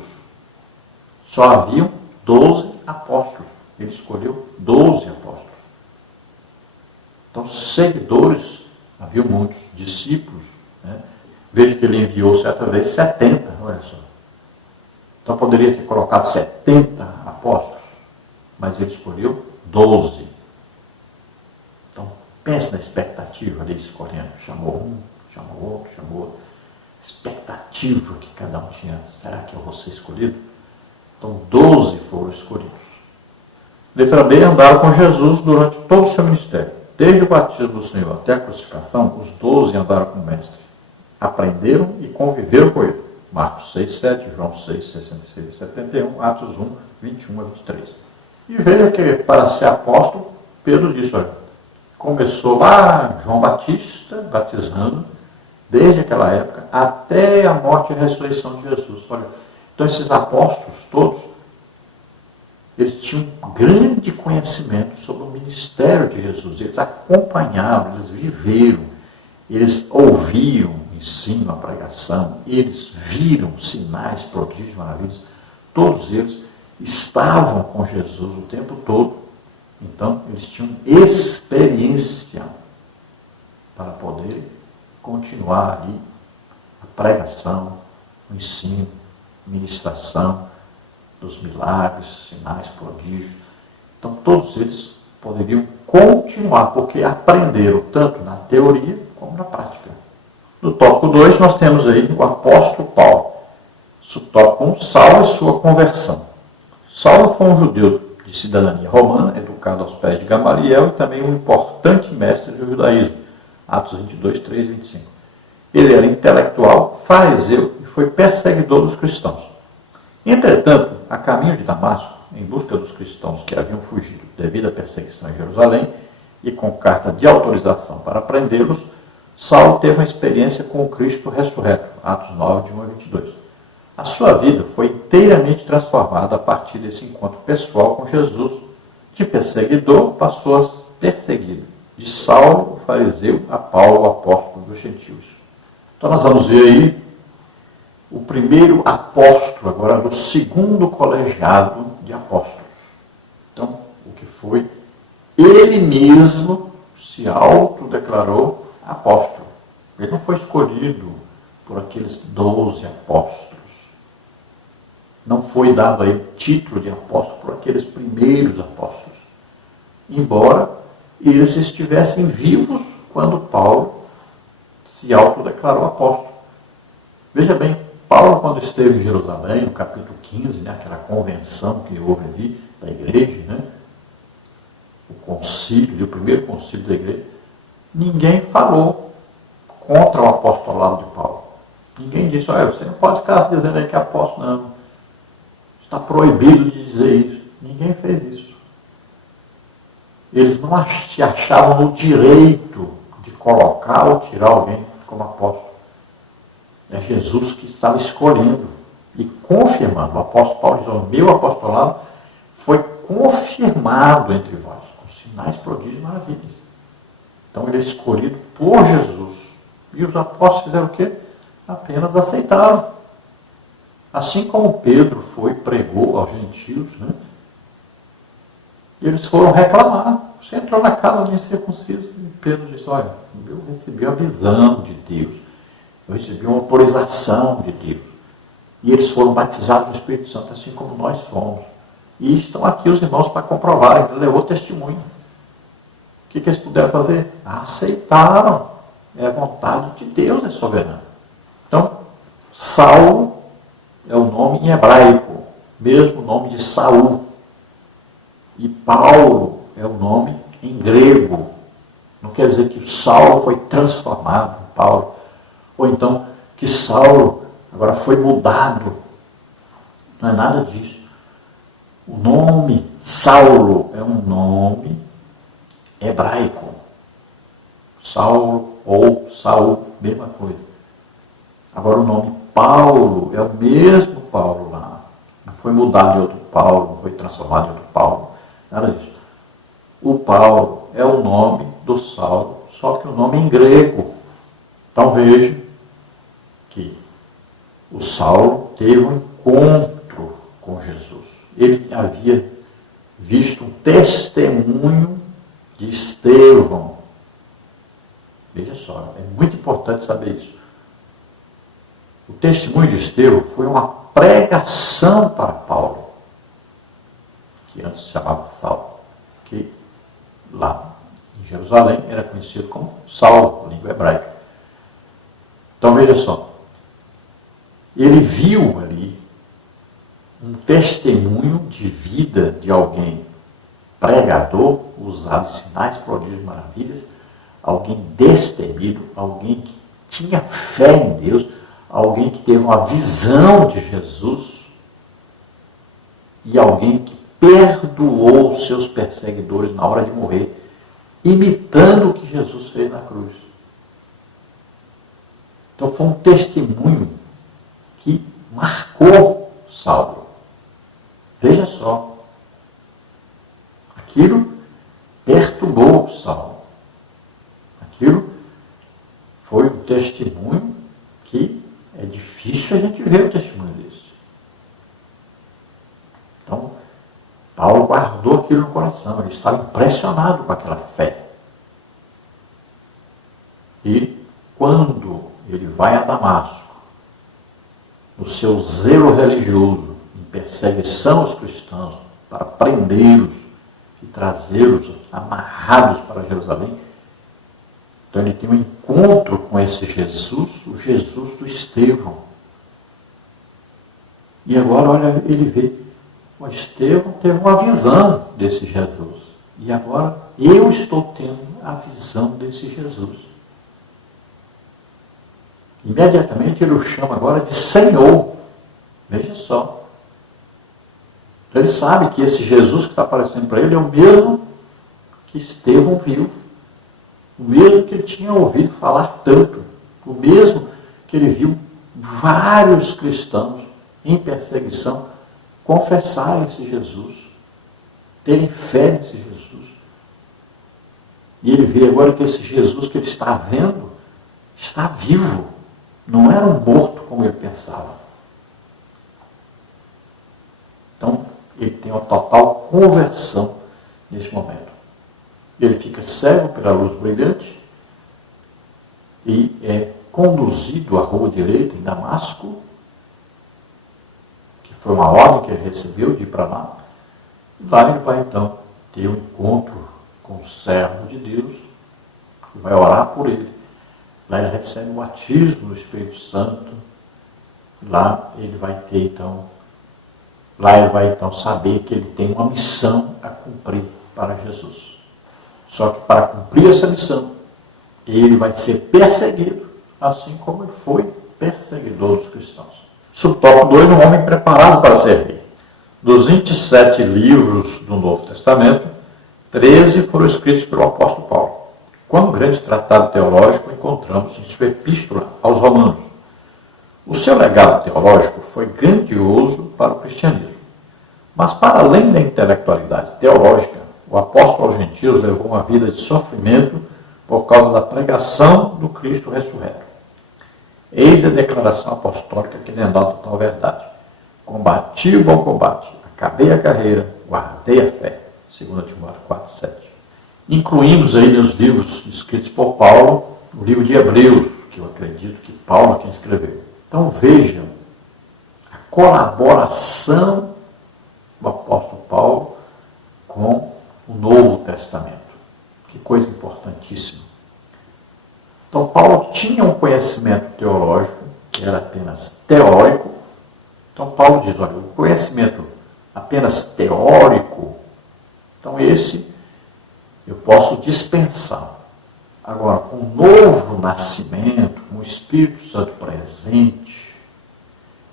só haviam 12 apóstolos. Ele escolheu 12 apóstolos. Então, seguidores, havia muitos discípulos. Né? Veja que ele enviou certa vez 70, olha só. Então poderia ter colocado 70 apóstolos, mas ele escolheu 12. Então pense na expectativa ali escolhendo. Chamou um, chamou outro, chamou outro. Expectativa que cada um tinha. Será que eu vou ser escolhido? Então 12 foram escolhidos. Letra B, andaram com Jesus durante todo o seu ministério. Desde o batismo do Senhor até a crucificação, os 12 andaram com o Mestre. Aprenderam e conviveram com ele. Marcos 6:7, João 6:66 e 71, Atos 1:21 a 23. E veja que para ser apóstolo, Pedro disse, olha, começou lá João Batista, batizando, desde aquela época, até a morte e a ressurreição de Jesus. Olha, então esses apóstolos todos, eles tinham um grande conhecimento sobre o ministério de Jesus. Eles acompanharam, eles viveram, eles ouviam o ensino, a pregação, eles viram sinais, prodígios, maravilhas. Todos eles estavam com Jesus o tempo todo. Então, eles tinham experiência para poder continuar ali a pregação, o ensino, a ministração dos milagres, sinais, prodígios. Então, todos eles poderiam continuar, porque aprenderam tanto na teoria como na prática. No tópico 2, nós temos aí o apóstolo Paulo. Subtópico 1, Saulo e sua conversão. Saulo foi um judeu de cidadania romana, educado aos pés de Gamaliel e também um importante mestre do judaísmo. Atos 22, 3 e 25. Ele era intelectual, fariseu e foi perseguidor dos cristãos. Entretanto, a caminho de Damasco, em busca dos cristãos que haviam fugido devido à perseguição em Jerusalém e com carta de autorização para prendê-los, Saulo teve uma experiência com o Cristo ressurreto, Atos 9, de 1 a 22. A sua vida foi inteiramente transformada a partir desse encontro pessoal com Jesus. De perseguidor, passou a perseguido. De Saulo, o fariseu, a Paulo, o apóstolo dos gentios. Então nós vamos ver aí o primeiro apóstolo, agora do segundo colegiado de apóstolos. Então, o que foi? Ele mesmo se autodeclarou apóstolo. Ele não foi escolhido por aqueles 12 apóstolos. Não foi dado a ele título de apóstolo por aqueles primeiros apóstolos. Embora eles estivessem vivos quando Paulo se autodeclarou apóstolo. Veja bem, Paulo, quando esteve em Jerusalém, no capítulo 15, né, aquela convenção que houve ali da igreja, né, o concílio, o primeiro concílio da igreja, ninguém falou contra o apostolado de Paulo. Ninguém disse, olha, você não pode ficar dizendo aí que é apóstolo, não. Está proibido de dizer isso. Ninguém fez isso. Eles não se achavam no direito de colocar ou tirar alguém como apóstolo. É Jesus que estava escolhendo e confirmando. O apóstolo Paulo diz, o meu apostolado foi confirmado entre vós, com sinais, prodígios e maravilhas. Então ele é escolhido por Jesus. E os apóstolos fizeram o quê? Apenas aceitaram. Assim como Pedro foi e pregou aos gentios, né? Eles foram reclamar. Você entrou na casa de incircunciso. E Pedro disse, olha, eu recebi a visão de Deus. Eu recebi uma autorização de Deus. E eles foram batizados no Espírito Santo, assim como nós fomos. E estão aqui os irmãos para comprovar. Ele levou testemunho. O que eles puderam fazer? Aceitaram. É a vontade de Deus, é soberana. Então, Saulo é o nome em hebraico, mesmo nome de Saul. E Paulo é o nome em grego. Não quer dizer que Saulo foi transformado em Paulo. Ou então que Saulo agora foi mudado. Não é nada disso. O nome Saulo é um nome hebraico. Saulo ou Saul, mesma coisa. Agora o nome Paulo é o mesmo Paulo lá. Não foi mudado de outro Paulo, não foi transformado em outro Paulo. Nada disso. O Paulo é o nome do Saulo, só que o nome em grego. Então veja que o Saulo teve um encontro com Jesus. Ele havia visto um testemunho de Estevão. Veja só, é muito importante saber isso. O testemunho de Estevão foi uma pregação para Paulo, que antes se chamava Saulo, que lá em Jerusalém era conhecido como Saulo, língua hebraica. Então veja só, ele viu ali um testemunho de vida de alguém pregador, usado em sinais, prodígios, maravilhas, alguém destemido, alguém que tinha fé em Deus, alguém que teve uma visão de Jesus e alguém que perdoou os seus perseguidores na hora de morrer, imitando o que Jesus fez na cruz. Então foi um testemunho que marcou Saulo. Veja só, aquilo perturbou Saulo. Aquilo foi um testemunho que é difícil a gente ver um testemunho desse. Então, Paulo guardou aquilo no coração, ele estava impressionado com aquela fé. E quando ele vai a Damasco, no seu zelo religioso, em perseguição aos cristãos, para prendê-los e trazê-los amarrados para Jerusalém, então ele tem um encontro com esse Jesus, o Jesus do Estevão. E agora, olha, ele vê, o Estevão teve uma visão desse Jesus. E agora eu estou tendo a visão desse Jesus. Imediatamente ele o chama agora de Senhor. Veja só. Ele sabe que esse Jesus que está aparecendo para ele é o mesmo que Estevão viu. O mesmo que ele tinha ouvido falar tanto. O mesmo que ele viu vários cristãos em perseguição confessarem esse Jesus. Terem fé nesse Jesus. E ele vê agora que esse Jesus que ele está vendo está vivo. Não era um morto como ele pensava. tem uma total conversão nesse momento. Ele fica cego pela luz brilhante e é conduzido à rua direita, em Damasco, que foi uma ordem que ele recebeu de ir para lá. E lá ele vai então ter um encontro com o servo de Deus, que vai orar por ele. Lá ele recebe o batismo do Espírito Santo. Lá ele vai ter então, saber que ele tem uma missão a cumprir para Jesus. Só que para cumprir essa missão, ele vai ser perseguido, assim como ele foi perseguidor dos cristãos. Subtópico 2, um homem preparado para ser rei. Dos 27 livros do Novo Testamento, 13 foram escritos pelo apóstolo Paulo. Quão grande tratado teológico encontramos em sua epístola aos Romanos. O seu legado teológico foi grandioso para o cristianismo. Mas para além da intelectualidade teológica, o apóstolo aos gentios levou uma vida de sofrimento por causa da pregação do Cristo ressurreto. Eis a declaração apostólica que denota tal verdade. Combati o bom combate, acabei a carreira, guardei a fé. 2 Timóteo 4:7. Incluímos aí nos livros escritos por Paulo, o livro de Hebreus, que eu acredito que Paulo é quem escreveu. Então vejam a colaboração do apóstolo Paulo com o Novo Testamento. Que coisa importantíssima. Então Paulo tinha um conhecimento teológico, que era apenas teórico. Então Paulo diz, olha, o conhecimento apenas teórico, então esse eu posso dispensar. Agora, com o novo nascimento, com o Espírito Santo presente,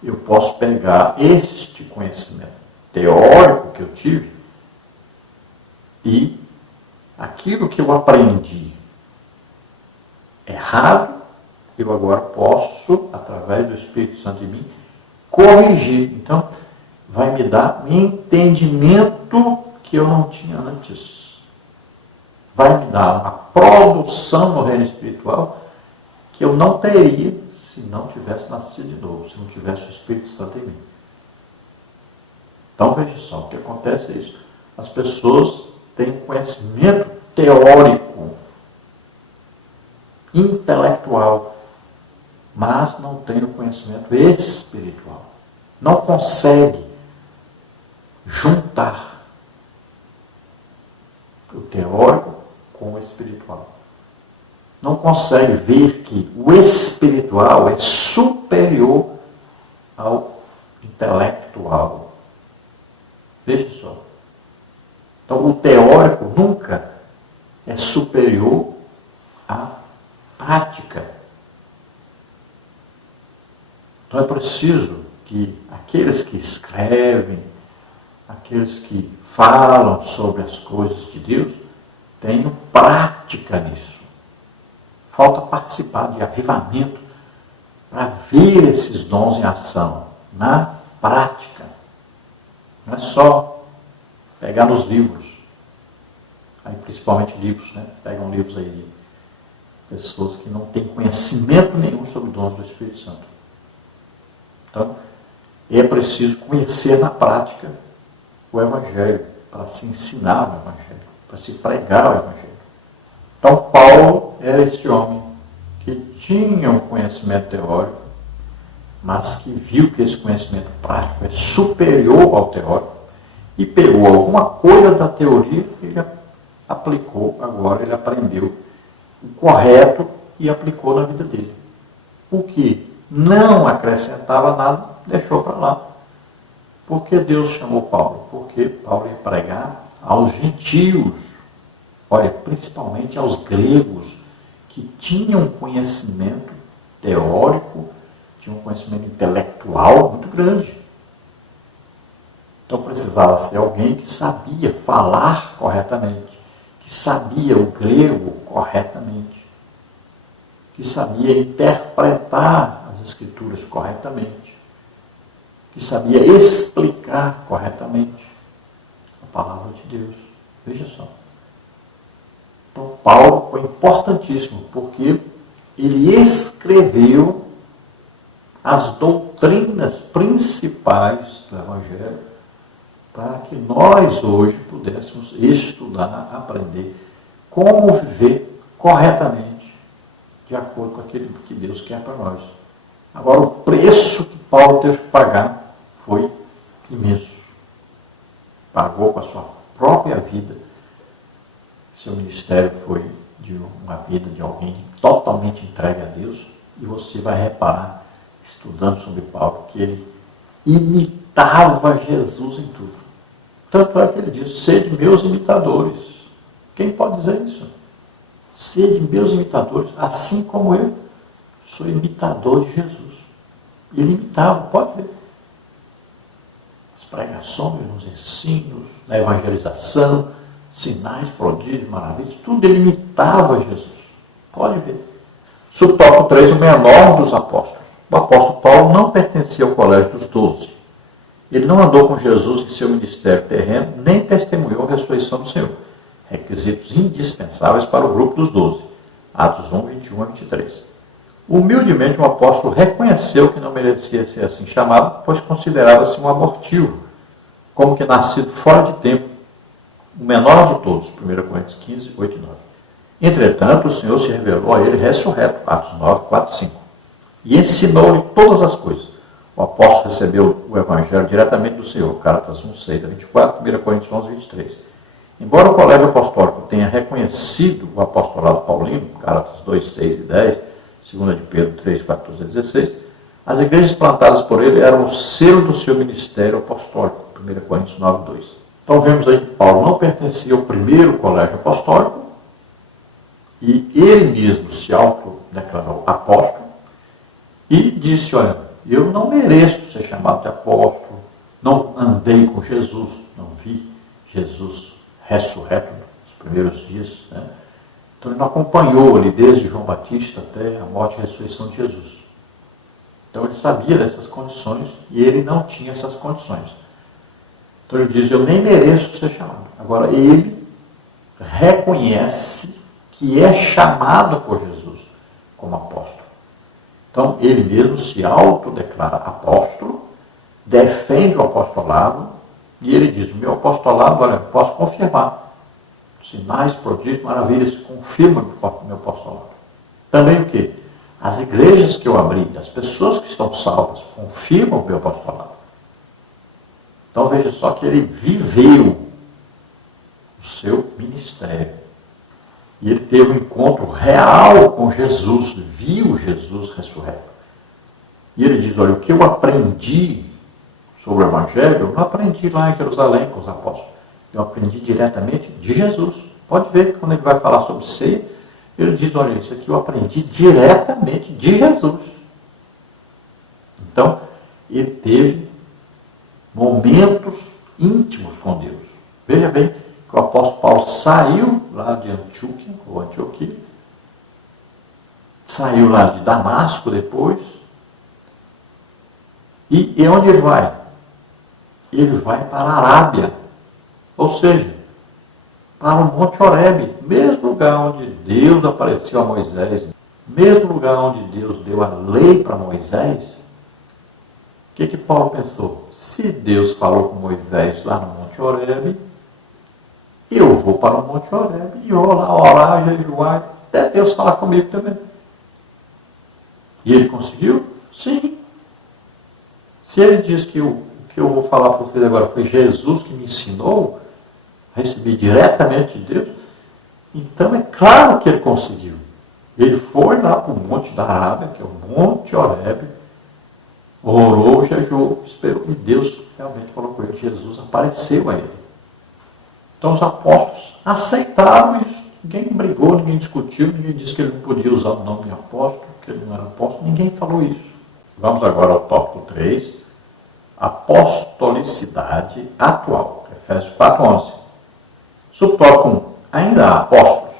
eu posso pegar este conhecimento teórico que eu tive e aquilo que eu aprendi errado, eu agora posso, através do Espírito Santo em mim, corrigir. Então, vai me dar um entendimento que eu não tinha antes. Vai me dar uma produção no reino espiritual que eu não teria se não tivesse nascido de novo, se não tivesse o Espírito Santo em mim. Então, veja só, o que acontece é isso. As pessoas têm um conhecimento teórico, intelectual, mas não têm o conhecimento espiritual. Não consegue juntar o teórico com o espiritual. Não consegue ver que o espiritual é superior ao intelectual. Veja só. Então, o teórico nunca é superior à prática. Então, é preciso que aqueles que escrevem, aqueles que falam sobre as coisas de Deus, tenham prática nisso. Falta participar de avivamento para ver esses dons em ação, na prática. Não é só pegar nos livros, aí principalmente livros, né? Pegam livros aí de pessoas que não têm conhecimento nenhum sobre dons do Espírito Santo. Então, é preciso conhecer na prática o Evangelho, para se ensinar o Evangelho, para se pregar o Evangelho. Então, Paulo era este homem que tinha um conhecimento teórico, mas que viu que esse conhecimento prático é superior ao teórico e pegou alguma coisa da teoria e ele aplicou, agora ele aprendeu o correto e aplicou na vida dele. O que não acrescentava nada, deixou para lá. Por que Deus chamou Paulo? Porque Paulo ia pregar aos gentios, olha, principalmente aos gregos, que tinham um conhecimento teórico, tinham um conhecimento intelectual muito grande. Então precisava ser alguém que sabia falar corretamente, que sabia o grego corretamente, que sabia interpretar as escrituras corretamente, que sabia explicar corretamente a palavra de Deus. Veja só. Então, Paulo foi importantíssimo, porque ele escreveu as doutrinas principais do Evangelho para que nós hoje pudéssemos estudar, aprender como viver corretamente, de acordo com aquilo que Deus quer para nós. Agora, o preço que Paulo teve que pagar foi imenso. Pagou com a sua própria vida. Seu ministério foi de uma vida de alguém totalmente entregue a Deus. E você vai reparar, estudando sobre Paulo, que ele imitava Jesus em tudo. Tanto é que ele diz: sede meus imitadores. Quem pode dizer isso? Sede meus imitadores, assim como eu sou imitador de Jesus. Ele imitava, pode ver. As pregações, os ensinos, a evangelização, sinais, prodígios, maravilhas, tudo ele imitava Jesus. Pode ver. Subtópico 3, o menor dos apóstolos. O apóstolo Paulo não pertencia ao colégio dos 12. Ele não andou com Jesus em seu ministério terreno, nem testemunhou a ressurreição do Senhor. Requisitos indispensáveis para o grupo dos 12. Atos 1, 21 a 23. Humildemente, o apóstolo reconheceu que não merecia ser assim chamado, pois considerava-se um abortivo, como que nascido fora de tempo, o menor de todos. 1 Coríntios 15, 8 e 9. Entretanto, o Senhor se revelou a ele ressurreto. Atos 9, 4 e 5. E ensinou-lhe todas as coisas. O apóstolo recebeu o evangelho diretamente do Senhor. Gálatas 1, 6 a 24, 1 Coríntios 11, 23. Embora o colégio apostólico tenha reconhecido o apostolado paulino, Gálatas 2, 6 e 10, 2 de Pedro 3, 14 a 16, as igrejas plantadas por ele eram o selo do seu ministério apostólico, 1 Coríntios 9, 2. Então vemos aí que Paulo não pertencia ao primeiro colégio apostólico e ele mesmo se autodeclarou apóstolo e disse: olha, eu não mereço ser chamado de apóstolo, não andei com Jesus, não vi Jesus ressurreto nos primeiros dias, né? Então ele não acompanhou ali desde João Batista até a morte e ressurreição de Jesus. Então ele sabia dessas condições e ele não tinha essas condições. Então ele diz: eu nem mereço ser chamado. Agora ele reconhece que é chamado por Jesus como apóstolo. Então ele mesmo se autodeclara apóstolo, defende o apostolado e ele diz: o meu apostolado, olha, posso confirmar. Sinais, prodígios, maravilhas, confirmam o meu apostolado. Também o quê? As igrejas que eu abri, as pessoas que estão salvas, confirmam o meu apostolado. Então veja só que ele viveu o seu ministério. E ele teve um encontro real com Jesus, viu Jesus ressurreto. E ele diz: olha, o que eu aprendi sobre o Evangelho, eu não aprendi lá em Jerusalém com os apóstolos. Eu aprendi diretamente de Jesus. Pode ver que quando ele vai falar sobre ceia, ele diz: olha, isso aqui eu aprendi diretamente de Jesus. Então, ele teve momentos íntimos com Deus. Veja bem que o apóstolo Paulo saiu lá de Antioquia, saiu lá de Damasco depois, e onde ele vai? Ele vai para a Arábia, ou seja, para o Monte Horebe, mesmo lugar onde Deus apareceu a Moisés, mesmo lugar onde Deus deu a lei para Moisés. O que Paulo pensou? Se Deus falou com Moisés lá no Monte Horebe, eu vou para o Monte Horebe e vou lá orar, jejuar, até Deus falar comigo também. E ele conseguiu? Sim. Se ele diz que o que eu vou falar para vocês agora foi Jesus que me ensinou, recebi diretamente de Deus, então é claro que ele conseguiu. Ele foi lá para o Monte da Arábia, que é o Monte Horebe, orou, jejuou, esperou, e Deus realmente falou com ele. Jesus apareceu a ele. Então os apóstolos aceitaram isso. Ninguém brigou, ninguém discutiu, ninguém disse que ele não podia usar o nome de apóstolo, que ele não era apóstolo, ninguém falou isso. Vamos agora ao tópico 3, apostolicidade atual, Efésios 4:11. Subtópico 1. Ainda há apóstolos,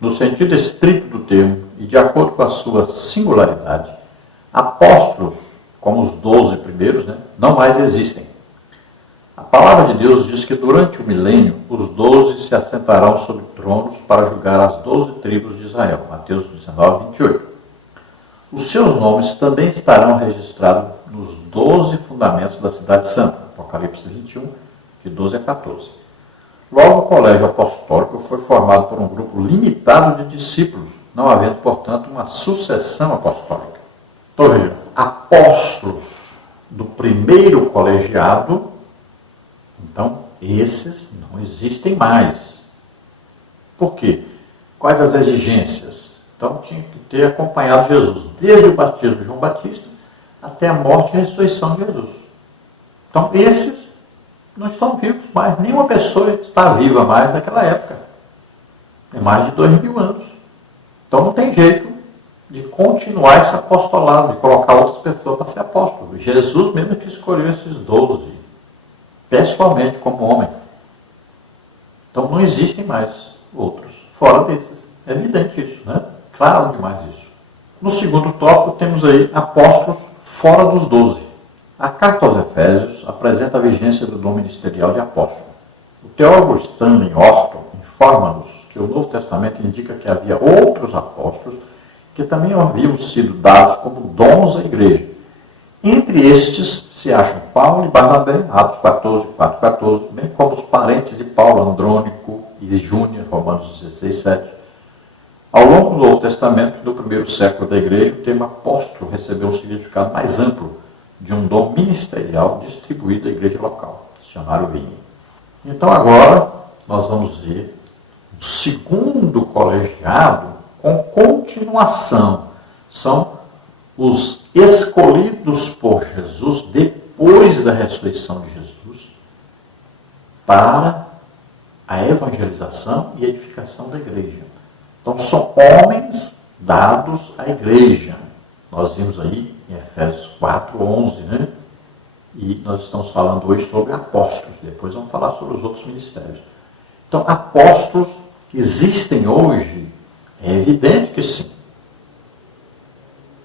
no sentido estrito do termo e de acordo com a sua singularidade. Apóstolos, como os 12 primeiros, não mais existem. A palavra de Deus diz que durante o milênio, os 12 se assentarão sobre tronos para julgar as 12 tribos de Israel. Mateus 19, 28. Os seus nomes também estarão registrados nos 12 fundamentos da cidade santa. Apocalipse 21, de 12 a 14. Logo, o colégio apostólico foi formado por um grupo limitado de discípulos, não havendo, portanto, uma sucessão apostólica. Então, veja, apóstolos do primeiro colegiado, então, esses não existem mais. Por quê? Quais as exigências? Então, tinha que ter acompanhado Jesus, desde o batismo de João Batista até a morte e a ressurreição de Jesus. Então, esses não estão vivos mais. Nenhuma pessoa está viva mais naquela época. Tem mais de 2000 anos. Então, não tem jeito de continuar esse apostolado, de colocar outras pessoas para ser apóstolo. Jesus mesmo que escolheu esses 12, pessoalmente, como homem. Então, não existem mais outros, fora desses. É evidente isso, né? Claro demais isso. No segundo tópico, temos aí apóstolos fora dos 12. A carta aos Efésios apresenta a vigência do dom ministerial de apóstolo. O teólogo Stanley Orton informa-nos que o Novo Testamento indica que havia outros apóstolos que também haviam sido dados como dons à igreja. Entre estes se acham Paulo e Barnabé, Atos 14, 4:14, bem como os parentes de Paulo, Andrônico e Júnior, Romanos 16, 7. Ao longo do Novo Testamento, do primeiro século da igreja, o termo apóstolo recebeu um significado mais amplo de um dom ministerial distribuído à igreja local. Dicionário Vini. Então agora nós vamos ver o segundo colegiado com continuação. São os escolhidos por Jesus depois da ressurreição de Jesus para a evangelização e edificação da igreja. Então são homens dados à igreja. Nós vimos aí em Efésios 4:11, né? E nós estamos falando hoje sobre apóstolos. Depois vamos falar sobre os outros ministérios. Então, apóstolos existem hoje? É evidente que sim.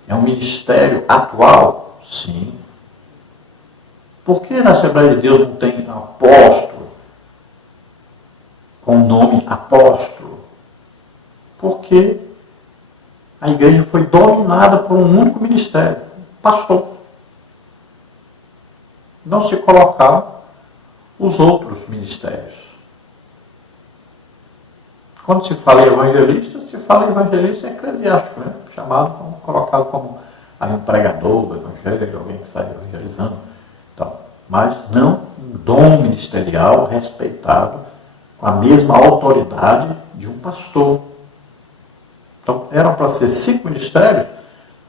É um ministério atual? Sim. Por que na Assembleia de Deus não tem apóstolo com o nome apóstolo? Porque a igreja foi dominada por um único ministério, pastor. Não se colocaram os outros ministérios. Quando se fala em evangelista, se fala em evangelista eclesiástico, né? Colocado como um pregador do evangelho, alguém que sai evangelizando. Então, mas não um dom ministerial respeitado com a mesma autoridade de um pastor. Então, eram para ser 5 ministérios,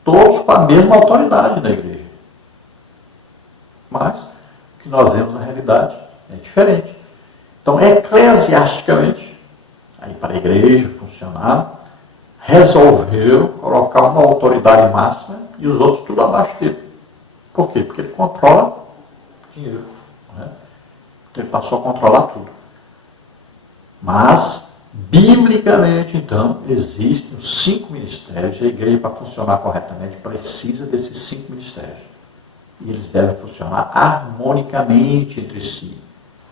todos com a mesma autoridade da igreja. Mas, o que nós vemos na realidade é diferente. Então, eclesiasticamente, aí para a igreja funcionar, resolveu colocar uma autoridade máxima e os outros tudo abaixo dele. Por quê? Porque ele controla dinheiro. Né? Então, ele passou a controlar tudo. Mas, biblicamente, então, existem os 5 ministérios. A igreja, para funcionar corretamente, precisa desses 5 ministérios. E eles devem funcionar harmonicamente entre si,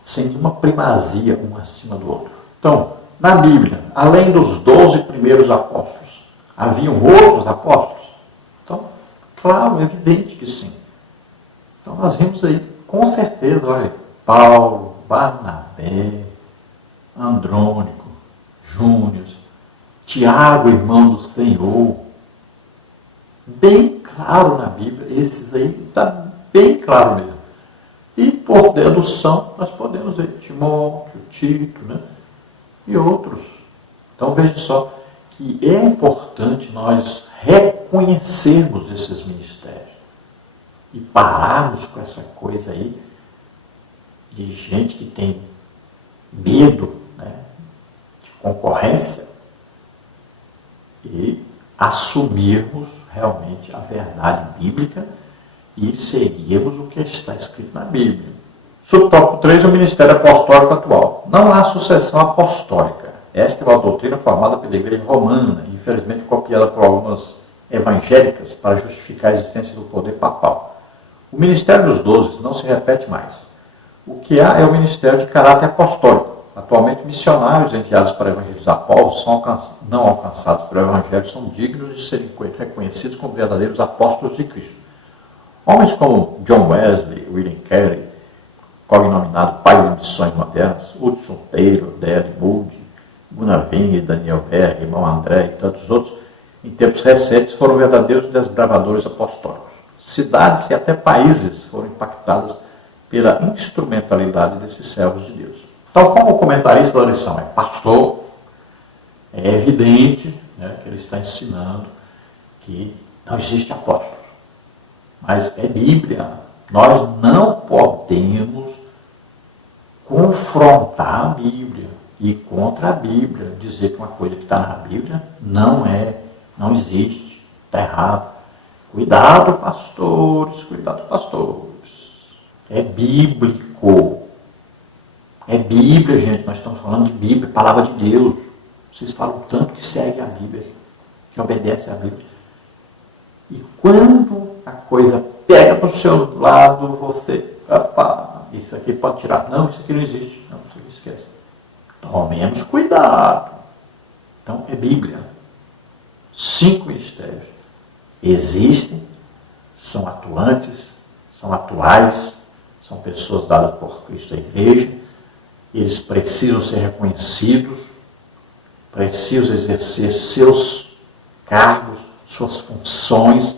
sem nenhuma primazia um acima do outro. Então, na Bíblia, além dos 12 primeiros apóstolos, haviam outros apóstolos? Então, claro, é evidente que sim. Então, nós vimos aí, com certeza, olha, Paulo, Barnabé, Andrônico, Júnior, Tiago, irmão do Senhor. Bem claro na Bíblia, esses aí está bem claro mesmo. E por dedução, nós podemos ver Timóteo, Tito, né? E outros. Então veja só que é importante nós reconhecermos esses ministérios e pararmos com essa coisa aí de gente que tem medo, né, de concorrência e assumirmos realmente a verdade bíblica e seguirmos o que está escrito na Bíblia. Subtópico 3, o ministério apostólico atual. Não há sucessão apostólica. Esta é uma doutrina formada pela igreja romana, infelizmente copiada por algumas evangélicas para justificar a existência do poder papal. O ministério dos 12 não se repete mais. O que há é o ministério de caráter apostólico. Atualmente, missionários enviados para evangelizar povos não alcançados pelo evangelho são dignos de serem reconhecidos como verdadeiros apóstolos de Cristo. Homens como John Wesley, William Carey, cognominado pai de missões modernas, Hudson Taylor, D.L. Moody, Gunnar Wing, Daniel Berg, irmão André e tantos outros, em tempos recentes foram verdadeiros desbravadores apostólicos. Cidades e até países foram impactadas pela instrumentalidade desses servos de Deus. Então, como o comentarista da lição é pastor, é evidente, né, que ele está ensinando que não existe apóstolo. Mas é Bíblia. Nós não podemos confrontar a Bíblia e contra a Bíblia, dizer que uma coisa que está na Bíblia não existe, está errado. Cuidado, pastores, cuidado, pastores. É bíblico. É Bíblia, gente. Nós estamos falando de Bíblia, palavra de Deus. Vocês falam tanto que segue a Bíblia, que obedece a Bíblia. E quando a coisa pega para o seu lado, você, opa, isso aqui pode tirar. Não, isso aqui não existe. Não, isso aqui esquece. Tomemos cuidado. Então, é Bíblia. 5 mistérios existem, são atuantes, são atuais, são pessoas dadas por Cristo à igreja, eles precisam ser reconhecidos, precisam exercer seus cargos, suas funções,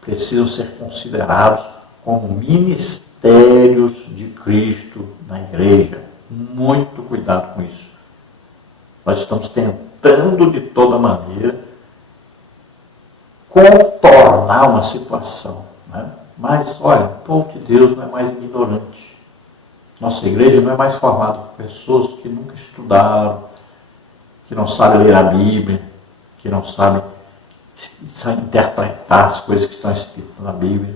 precisam ser considerados como ministérios de Cristo na igreja. Muito cuidado com isso. Nós estamos tentando de toda maneira contornar uma situação, né? Mas, olha, o povo de Deus não é mais ignorante. Nossa igreja não é mais formada por pessoas que nunca estudaram, que não sabem ler a Bíblia, que não sabem interpretar as coisas que estão escritas na Bíblia.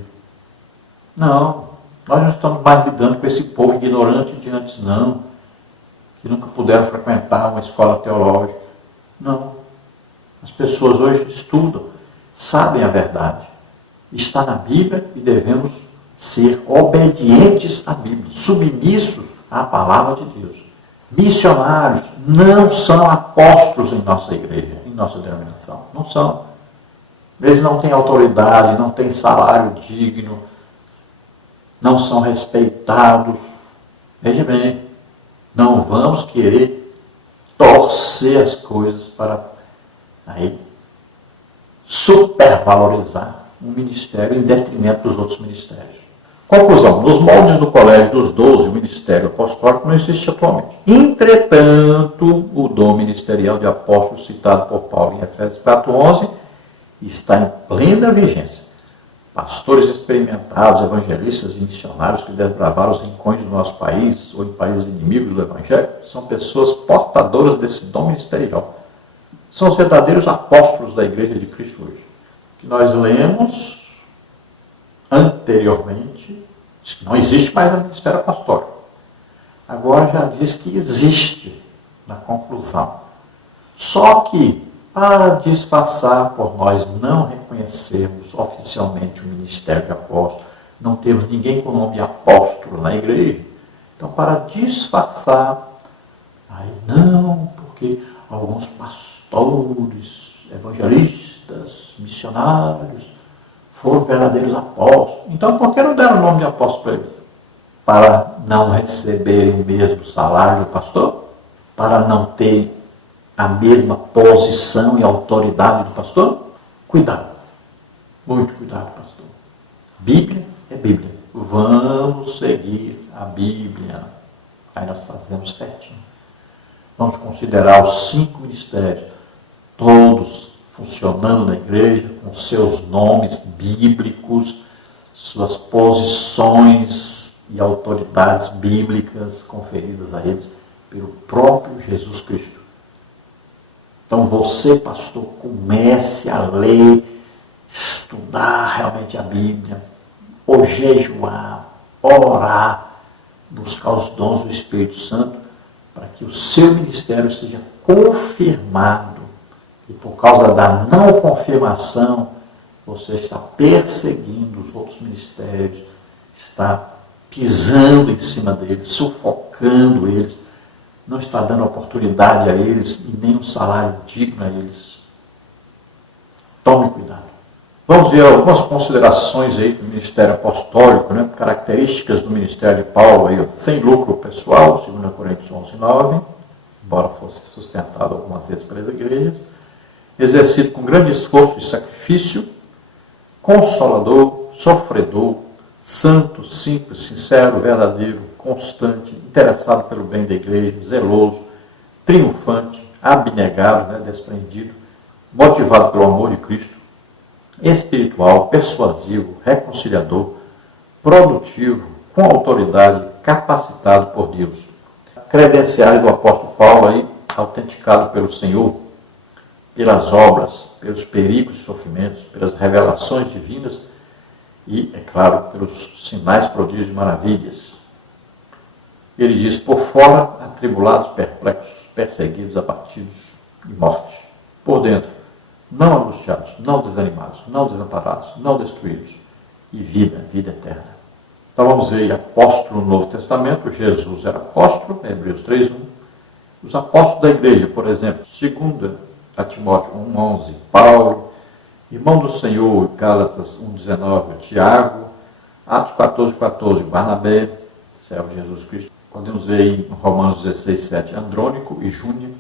Não, nós não estamos mais lidando com esse povo ignorante de antes, não, que nunca puderam frequentar uma escola teológica. Não. As pessoas hoje estudam, sabem a verdade. Está na Bíblia e devemos ser obedientes à Bíblia, submissos à palavra de Deus. Missionários não são apóstolos em nossa igreja, em nossa denominação. Não são. Eles não têm autoridade, não têm salário digno, não são respeitados. Veja bem, não vamos querer torcer as coisas para aí supervalorizar um ministério em detrimento dos outros ministérios. Conclusão: nos moldes do Colégio dos 12, o ministério apostólico não existe atualmente. Entretanto, o dom ministerial de apóstolo citado por Paulo em Efésios 4:11 está em plena vigência. Pastores experimentados, evangelistas e missionários que desbravaram os rincões do nosso país ou em países inimigos do Evangelho são pessoas portadoras desse dom ministerial. São os verdadeiros apóstolos da Igreja de Cristo hoje. Que nós lemos anteriormente, diz que não existe mais o ministério apostólico. Agora já diz que existe na conclusão. Só que, para disfarçar por nós não reconhecermos oficialmente o ministério de apóstolo, não temos ninguém com o nome de apóstolo na igreja, então para disfarçar, aí não, porque alguns pastores, evangelistas, missionários, foram verdadeiros apóstolos. Então, por que não deram o nome de apóstolo para eles? Para não receberem o mesmo salário do pastor? Para não ter a mesma posição e autoridade do pastor? Cuidado. Muito cuidado, pastor. Bíblia é Bíblia. Vamos seguir a Bíblia. Aí nós fazemos certinho. Vamos considerar os 5 mistérios, todos funcionando na igreja, com seus nomes bíblicos, suas posições e autoridades bíblicas conferidas a eles pelo próprio Jesus Cristo. Então você, pastor, comece a ler, estudar realmente a Bíblia, ou jejuar, orar, buscar os dons do Espírito Santo, para que o seu ministério seja confirmado. E por causa da não confirmação, você está perseguindo os outros ministérios, está pisando em cima deles, sufocando eles, não está dando oportunidade a eles e nem um salário digno a eles. Tome cuidado. Vamos ver algumas considerações aí do ministério apostólico, né? Características do ministério de Paulo, aí, sem lucro pessoal, 2 Coríntios 11:9, embora fosse sustentado algumas vezes pelas igrejas, exercido com grande esforço e sacrifício, consolador, sofredor, santo, simples, sincero, verdadeiro, constante, interessado pelo bem da igreja, zeloso, triunfante, abnegado, né? Desprendido, motivado pelo amor de Cristo, espiritual, persuasivo, reconciliador, produtivo, com autoridade, capacitado por Deus. Credenciais do apóstolo Paulo aí, autenticado pelo Senhor, pelas obras, pelos perigos e sofrimentos, pelas revelações divinas e, é claro, pelos sinais, prodígios e maravilhas. Ele diz, por fora, atribulados, perplexos, perseguidos, abatidos e morte. Por dentro, não angustiados, não desanimados, não desamparados, não destruídos. E vida, vida eterna. Então vamos ver, apóstolo no Novo Testamento, Jesus era apóstolo, Hebreus 3:1. Os apóstolos da igreja, por exemplo, 2 Timóteo 1:11, Paulo, irmão do Senhor, Gálatas 1:19, Tiago, Atos 14:14, Barnabé, servo de Jesus Cristo. Podemos ver em Romanos 16:7, Andrônico e Júnior.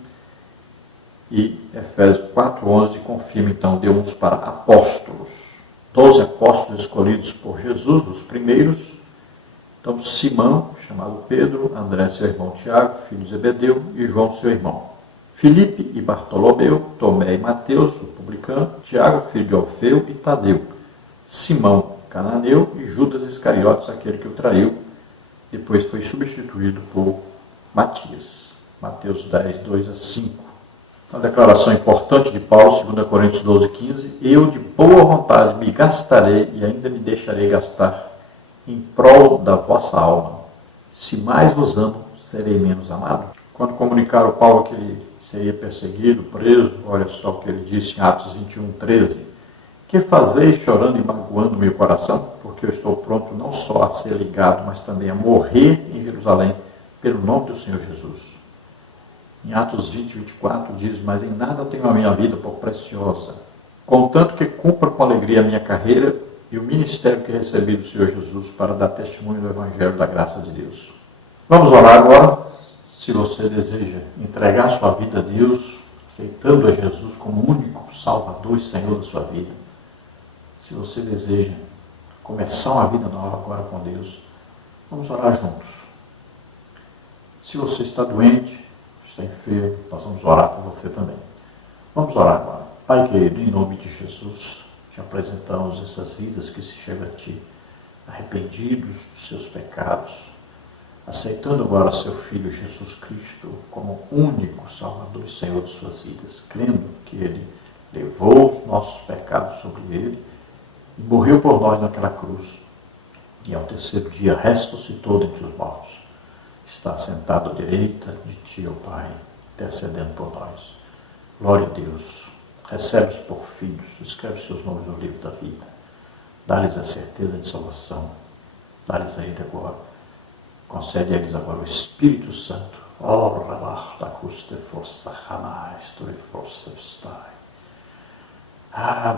E Efésios 4:11 confirma, então, deu uns para apóstolos. 12 apóstolos escolhidos por Jesus, os primeiros. Então, Simão, chamado Pedro, André, seu irmão Tiago, filho de Zebedeu, e João, seu irmão. Filipe e Bartolomeu, Tomé e Mateus, o publicano, Tiago, filho de Alfeu, e Tadeu. Simão, cananeu, e Judas Iscariotes, aquele que o traiu. Depois foi substituído por Matias. Mateus 10:2-5. Uma declaração importante de Paulo, 2 Coríntios 12:15, eu de boa vontade me gastarei e ainda me deixarei gastar em prol da vossa alma. Se mais vos amo, serei menos amado. Quando comunicaram a Paulo que ele seria perseguido, preso, olha só o que ele disse em Atos 21:13. Que fazeis chorando e magoando meu coração? Porque eu estou pronto não só a ser ligado, mas também a morrer em Jerusalém pelo nome do Senhor Jesus. Em Atos 20:24 diz, mas em nada tenho a minha vida por preciosa, contanto que cumpra com alegria a minha carreira e o ministério que recebi do Senhor Jesus para dar testemunho do Evangelho da graça de Deus. Vamos orar agora. Se você deseja entregar sua vida a Deus, aceitando a Jesus como único Salvador e Senhor da sua vida, se você deseja começar uma vida nova agora com Deus, vamos orar juntos. Se você está doente, está enfermo, nós vamos orar por você também. Vamos orar agora. Pai querido, em nome de Jesus, te apresentamos essas vidas que se chegam a Ti, arrependidos dos seus pecados, aceitando agora seu Filho Jesus Cristo como único Salvador e Senhor de suas vidas, crendo que Ele levou os nossos pecados sobre Ele e morreu por nós naquela cruz, e ao terceiro dia ressuscitou dentre os mortos. Está sentado à direita de Ti, ó Pai, intercedendo por nós. Glória a Deus. Recebe-os por filhos, escreve seus nomes no livro da vida. Dá-lhes a certeza de salvação. Dá-lhes a Ele agora. Concede a eles agora o Espírito Santo.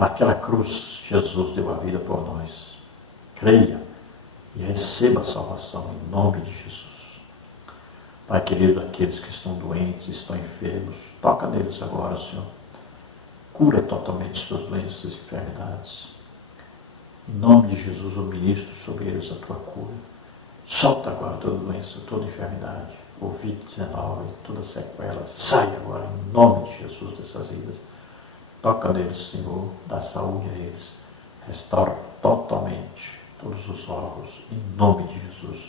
Naquela cruz, Jesus deu a vida por nós. Creia e receba a salvação em nome de Jesus. Pai querido, aqueles que estão doentes, estão enfermos, toca neles agora, Senhor. Cura totalmente suas doenças e enfermidades. Em nome de Jesus, eu ministro sobre eles a Tua cura. Solta agora toda doença, toda enfermidade, Covid-19, toda sequela. Sai agora, em nome de Jesus, dessas vidas. Toca neles, Senhor, dá saúde a eles. Restaura totalmente todos os órgãos, em nome de Jesus.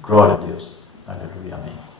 Glória a Deus. Aleluia. Amém.